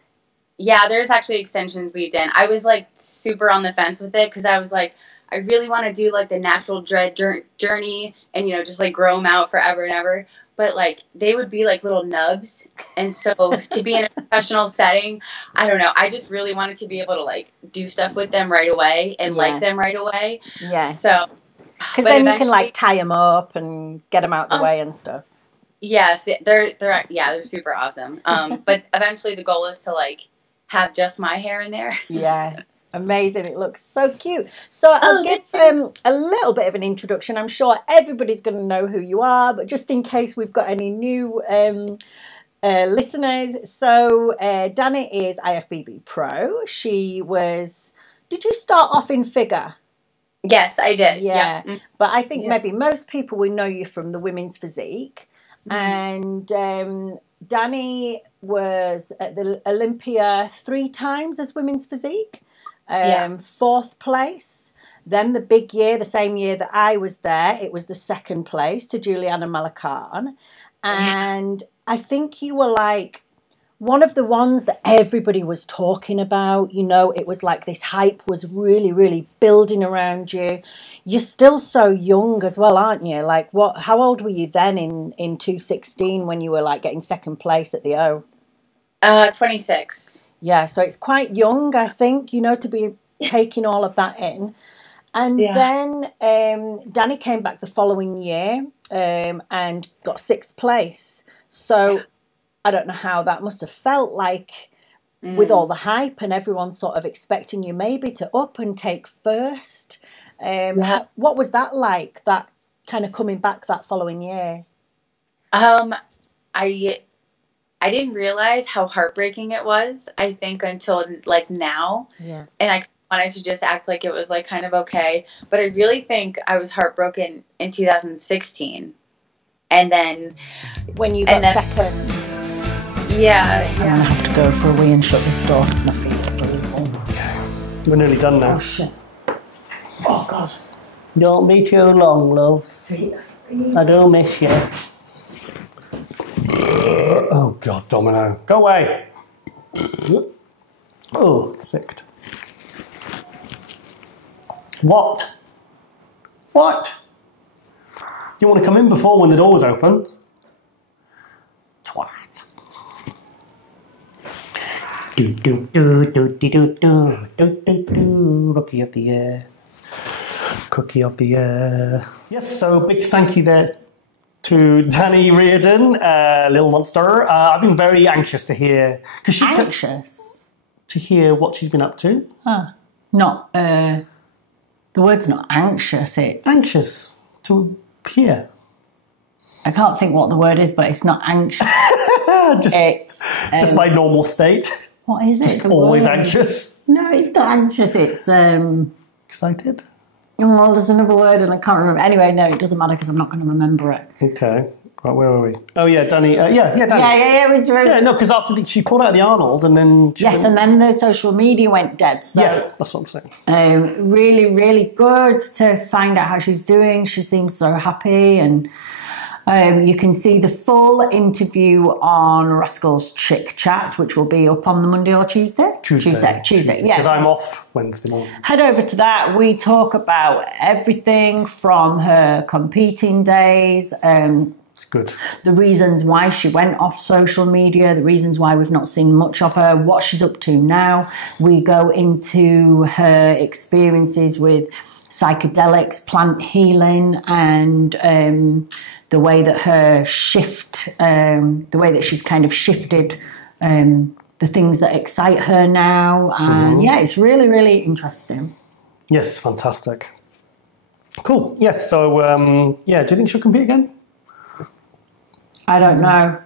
Yeah, there's actually extensions weaved in. I was like super on the fence with it because I was like, I really want to do like the natural dread journey and, just like grow them out forever and ever. But like they would be like little nubs. And so to be in a professional setting, I don't know. I just really wanted to be able to like do stuff with them right away and like them right away. Yeah. So. Because then you can like tie them up and get them out the way and stuff. Yes. They're super awesome. But eventually the goal is to like have just my hair in there. Yeah. Amazing. It looks so cute. So I'll give a little bit of an introduction. I'm sure everybody's going to know who you are, but just in case we've got any new listeners. So Dani is IFBB Pro. Did you start off in figure? Yes, I did. Yeah. But I think maybe most people will know you from the women's physique. And Dani was at the Olympia 3 times as women's physique. 4th place. Then the big year, the same year that I was there, it was the 2nd place to Juliana Malacan. And I think you were like one of the ones that everybody was talking about. It was like this hype was really building around you. You're still so young as well, aren't you? Like how old were you then in 2016 when you were like getting 2nd place at the O? 26. Yeah, so it's quite young, I think, to be taking all of that in. And then Dani came back the following year and got 6th place. So I don't know how that must have felt like with all the hype and everyone sort of expecting you maybe to up and take first. What was that like, that kind of coming back that following year? I didn't realize how heartbreaking it was, I think, until like now. Yeah. And I wanted to just act like it was like kind of okay. But I really think I was heartbroken in 2016. And then when you got second. Yeah. I'm gonna have to go for a wee and shut this door because my feet are freezing. Okay. We're nearly done now. Oh shit. Oh God. Don't be too long, love. I do miss you. Oh God, Domino. Go away. Oh, sick. What? What? You want to come in before when the door's open? Twat. Do do do do do do do do do do. Rookie of the year. Cookie of the year. Yes, so big thank you there to Danny Rearden, Little Monster. I've been very anxious to hear... Anxious? To hear what she's been up to. Not, the word's not anxious, it's... Anxious to hear. I can't think what the word is, but it's not anxious. It's just my normal state. What is it? Just always anxious. No, it's not anxious, it's... Excited? Oh, there's another word and I can't remember. Anyway, no, it doesn't matter because I'm not going to remember it. Okay. Right, where were we? Oh, yeah, Danny. Danny. Yeah, it was very... Yeah, no, because after she pulled out the Arnold and then... and then the social media went dead. So, yeah, that's what I'm saying. Really, really good to find out how she's doing. She seems so happy and... you can see the full interview on Rascal's Chick Chat, which will be up on the Monday or Tuesday? Tuesday, yeah. Because I'm off Wednesday morning. Head over to that. We talk about everything from her competing days. It's good. The reasons why she went off social media, the reasons why we've not seen much of her, what she's up to now. We go into her experiences with psychedelics, plant healing, and... the way that her shift, the way that she's kind of shifted the things that excite her now. And yeah, it's really, really interesting. Yes, fantastic. Cool. Yes, so, yeah, do you think she'll compete again? I don't know.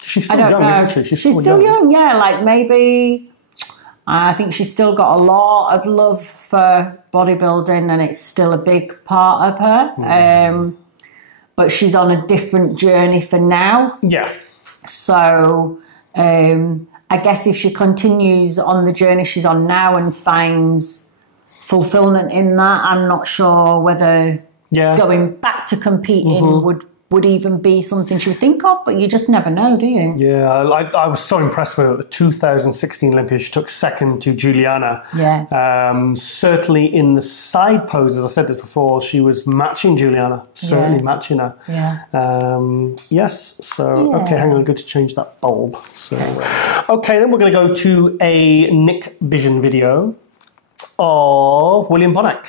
She's still young, isn't she? She's still young, yeah. Like maybe, I think she's still got a lot of love for bodybuilding and it's still a big part of her. But she's on a different journey for now. Yeah. So I guess if she continues on the journey she's on now and finds fulfillment in that, I'm not sure whether going back to competing would even be something she would think of, but you just never know, do you? Yeah, I was so impressed with her at the 2016 Olympia. She took second to Juliana. Yeah. Certainly in the side poses, I said this before, she was matching Juliana, certainly matching her. Yeah. Yes, so, okay, hang on, good to change that bulb. So, okay, then we're going to go to a Nick Vision video of William Bonac.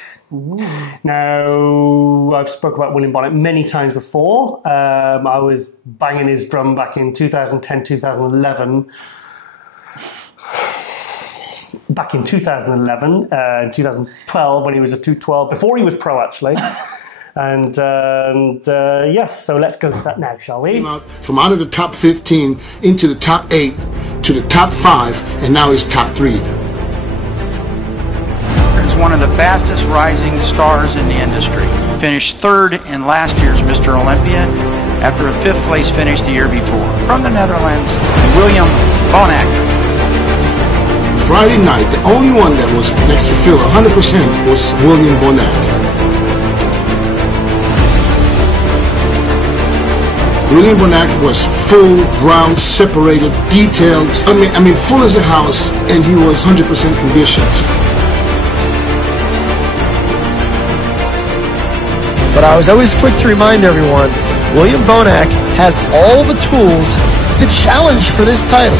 Now, I've spoken about William Bonac many times before. I was banging his drum back in 2010, 2011. Back in 2011, 2012, when he was a 212, before he was pro, actually. And yes, so let's go to that now, shall we? From out of the top 15 into the top 8 to the top 5, and now he's top 3. One of the fastest rising stars in the industry. Finished third in last year's Mr. Olympia after a 5th place finish the year before. From the Netherlands, William Bonac. Friday night, the only one that was next to Phil 100% was William Bonac. William Bonac was full, round, separated, detailed. I mean, full as a house, and he was 100% conditioned. But I was always quick to remind everyone, William Bonac has all the tools to challenge for this title.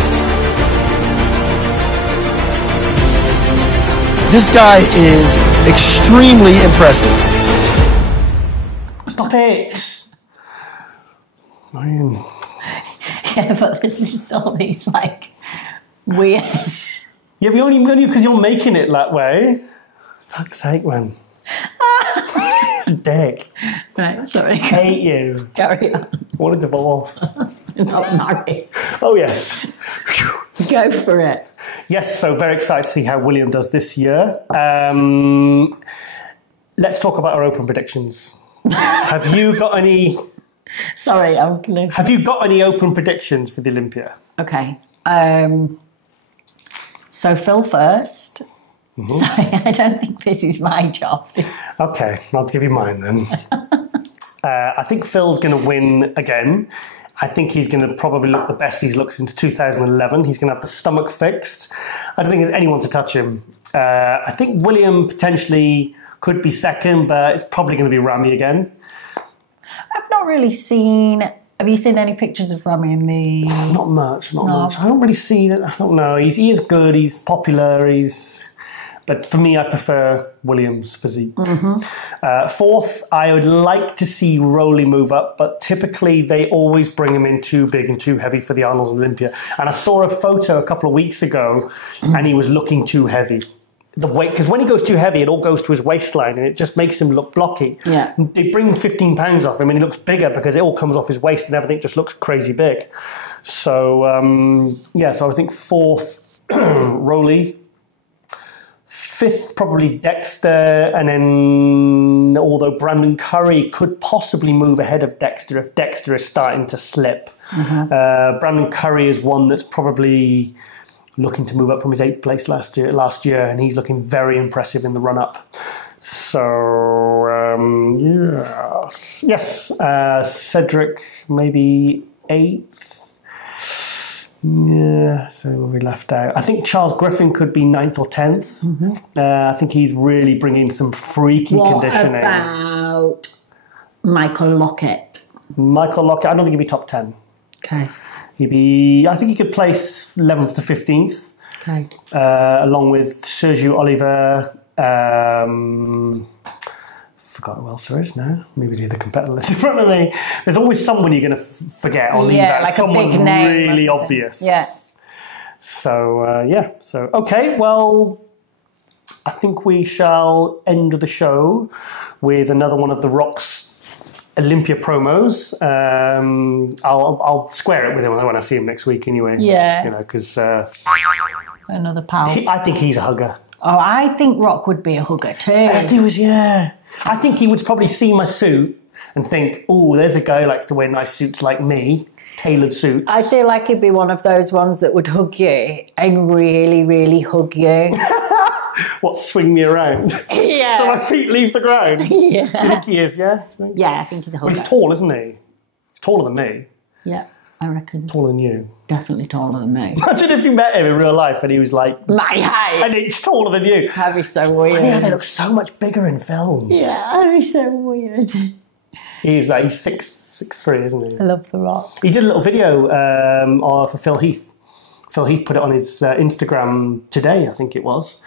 This guy is extremely impressive. Stop it! Yeah, but there's just all these like weird. Yeah, but only because you're making it that way. Fuck's sake, man. Dick. Right, sorry. Hate you. Carry on. Want a divorce? Not married. Oh, yes. Go for it. Yes, so very excited to see how William does this year. Let's talk about our open predictions. Have you got any... Sorry, I'm going to... Have you got any open predictions for the Olympia? Okay. So Phil first. Mm-hmm. Sorry, I don't think this is my job. Okay, I'll give you mine then. I think Phil's going to win again. I think he's going to probably look the best he's looked since 2011. He's going to have the stomach fixed. I don't think there's anyone to touch him. I think William potentially could be second, but it's probably going to be Rami again. I've not really seen... Have you seen any pictures of Rami and me? Not much. I don't really see that. I don't know. He is good. He's popular. But for me, I prefer William's physique. Mm-hmm. Fourth, I would like to see Rowley move up, but typically they always bring him in too big and too heavy for the Arnold's Olympia. And I saw a photo a couple of weeks ago, and he was looking too heavy. The weight, because when he goes too heavy, it all goes to his waistline, and it just makes him look blocky. Yeah. They bring 15 pounds off him, and he looks bigger because it all comes off his waist, and everything just looks crazy big. So so I think fourth, Rowley. Fifth, probably Dexter, and then although Brandon Curry could possibly move ahead of Dexter if Dexter is starting to slip. Mm-hmm. Brandon Curry is one that's probably looking to move up from his 8th place last year, and he's looking very impressive in the run-up. So, yes, Cedric maybe 8th. Yeah, so we left out. I think Charles Griffin could be 9th or 10th. Mm-hmm. I think he's really bringing some freaky conditioning. What about Michael Lockett? Michael Lockett, I don't think he'd be top 10. Okay. I think he could place 11th to 15th. Okay. Along with Sergio Oliver. Forgot who else there is now. Maybe do the competitor list in front of me. There's always someone you're going to forget or leave out. Like someone a big name really obvious. Yeah. So, So, okay, well, I think we shall end the show with another one of The Rock's Olympia promos. I'll square it with him when I see him next week anyway. Yeah. You know, because... another pal. I think he's a hugger. Oh, I think Rock would be a hugger too. I think he would probably see my suit and think, oh, there's a guy who likes to wear nice suits like me, tailored suits. I feel like he'd be one of those ones that would hug you and really, really hug you. What, swing me around? Yeah. So my feet leave the ground? Yeah. Do you think he is, yeah? Yeah, I think he's a hugger. Well, he's tall, isn't he? He's taller than me. Yeah, I reckon. Taller than you. Definitely taller than me. Imagine if you met him in real life and he was like... my height. An inch taller than you. That'd be so weird. Funny how they look so much bigger in films. Yeah, that'd be so weird. He's 6'3", isn't he? I love The Rock. He did a little video for Phil Heath. Phil Heath put it on his Instagram today, I think it was.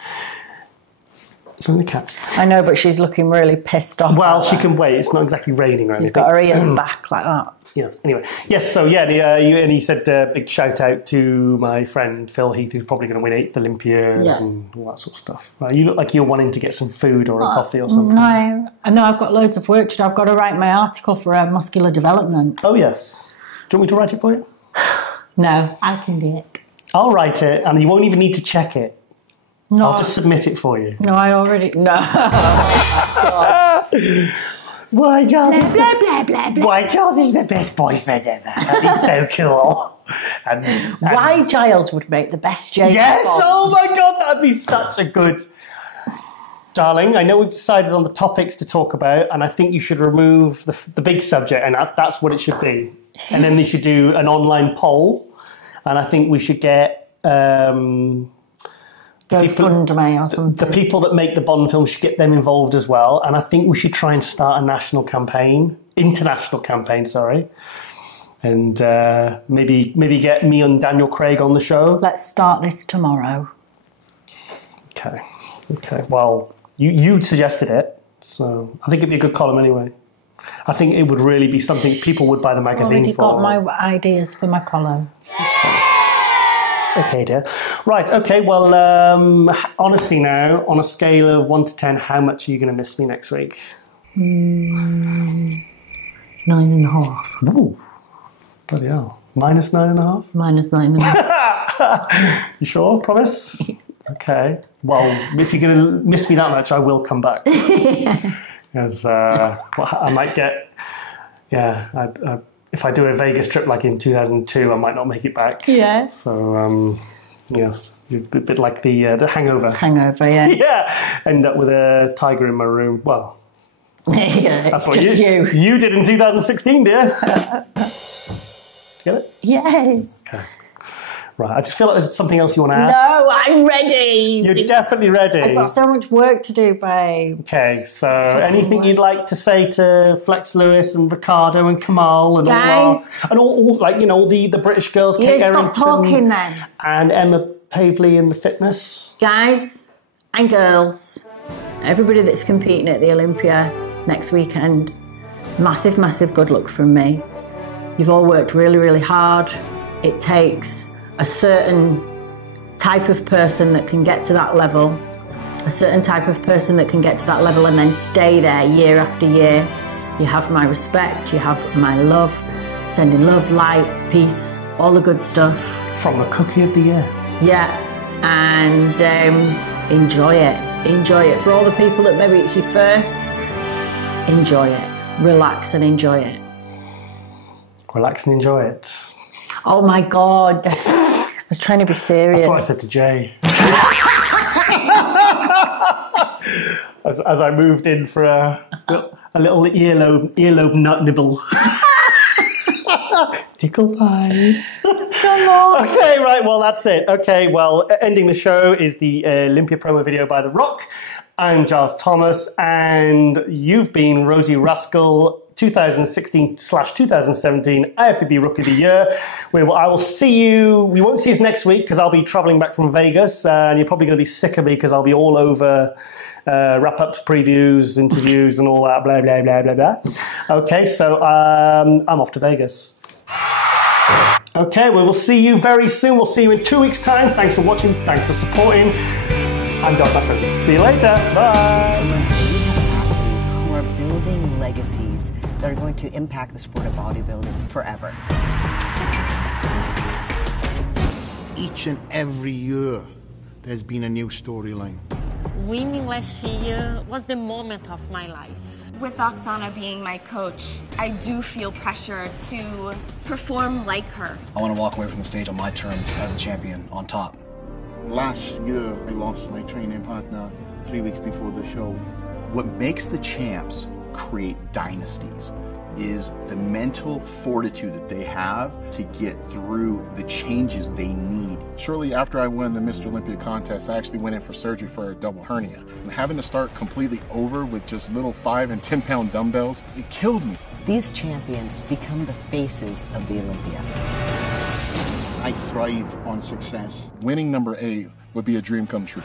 Some of the cats. I know, but she's looking really pissed off. Well, she can wait. It's not exactly raining or anything. She's got her ears back like that. Yes. Anyway, yes. So yeah, and he said big shout out to my friend Phil Heath, who's probably going to win 8th Olympias and all that sort of stuff. You look like you're wanting to get some food or a coffee or something. No, I've got loads of work to do. I've got to write my article for muscular development. Oh yes. Do you want me to write it for you? No, I can do it. I'll write it, and you won't even need to check it. No, I'll just submit it for you. No, I already... No. Why, Giles? Blah, blah, blah, blah, blah. Why, Giles is the best boyfriend ever. He's so cool. And why Giles would make the best James Yes, Bond. oh my God, that'd be such a good... Darling, I know we've decided on the topics to talk about, and I think you should remove the big subject, and that's what it should be. And then they should do an online poll, and I think we should get... GoFundMe or something. The people that make the Bond films should get them involved as well. And I think we should try and start a international campaign, and maybe get me and Daniel Craig on the show. Let's start this tomorrow. Okay. Well, you suggested it, so I think it'd be a good column anyway. I think it would really be something people would buy the magazine for. I've already got my ideas for my column. Okay, dear. Right, okay, well, honestly now, on a scale of 1 to 10, how much are you going to miss me next week? 9.5. Ooh, bloody hell. Minus 9.5? Minus 9.5. You sure? Promise? Okay. Well, if you're going to miss me that much, I will come back. Because I might get... Yeah, if I do a Vegas trip like in 2002, I might not make it back. Yes. So, yes, a bit like the Hangover. Hangover, yeah. Yeah. End up with a tiger in my room. Well, yeah, that's what just you did in 2016, dear. Get it? Yes. Okay. Right, I just feel like there's something else you want to add. No, I'm ready. You're definitely ready. I've got so much work to do, babe. Okay, so anything you'd like to say to Flex Lewis and Ricardo and Kamal and Guys. all like, you know, all the British girls, Kate Errington, stop talking then. And Emma Pavley in the fitness. Guys and girls, everybody that's competing at the Olympia next weekend, massive, massive good luck from me. You've all worked really, really hard. It takes a certain type of person that can get to that level, a certain type of person that can get to that level and then stay there year after year. You have my respect, you have my love, sending love, light, peace, all the good stuff. From the Cookie of the Year. Yeah, and enjoy it. Enjoy it. For all the people that maybe it's your first, enjoy it. Relax and enjoy it. Relax and enjoy it. Oh my God. I was trying to be serious. That's what I said to Jay. as I moved in for a little earlobe nut nibble. Tickle vibes. Come on. Okay, right, well, that's it. Okay, well, ending the show is the Olympia promo video by The Rock. I'm Giles Thomas, and you've been Rosie Ruskell, 2016/2017 IFBB Rookie of the Year. I will see you. We won't see us next week because I'll be traveling back from Vegas, and you're probably going to be sick of me because I'll be all over wrap-ups, previews, interviews, and all that. Blah blah blah blah blah. Okay, so I'm off to Vegas. Okay, well, we'll see you very soon. We'll see you in 2 weeks' time. Thanks for watching. Thanks for supporting. I'm Giles. That's Rosie. See you later. Bye. Who are building legacies that are going to impact the sport of bodybuilding forever. Each and every year, there's been a new storyline. Winning last year was the moment of my life. With Oksana being my coach, I do feel pressure to perform like her. I want to walk away from the stage on my terms as a champion, on top. Last year, I lost my training partner 3 weeks before the show. What makes the champs create dynasties is the mental fortitude that they have to get through the changes they need. Shortly after I won the Mr. Olympia contest, I actually went in for surgery for a double hernia. And having to start completely over with just little 5 and 10 pound dumbbells, it killed me. These champions become the faces of the Olympia. I thrive on success. Winning number 8 would be a dream come true.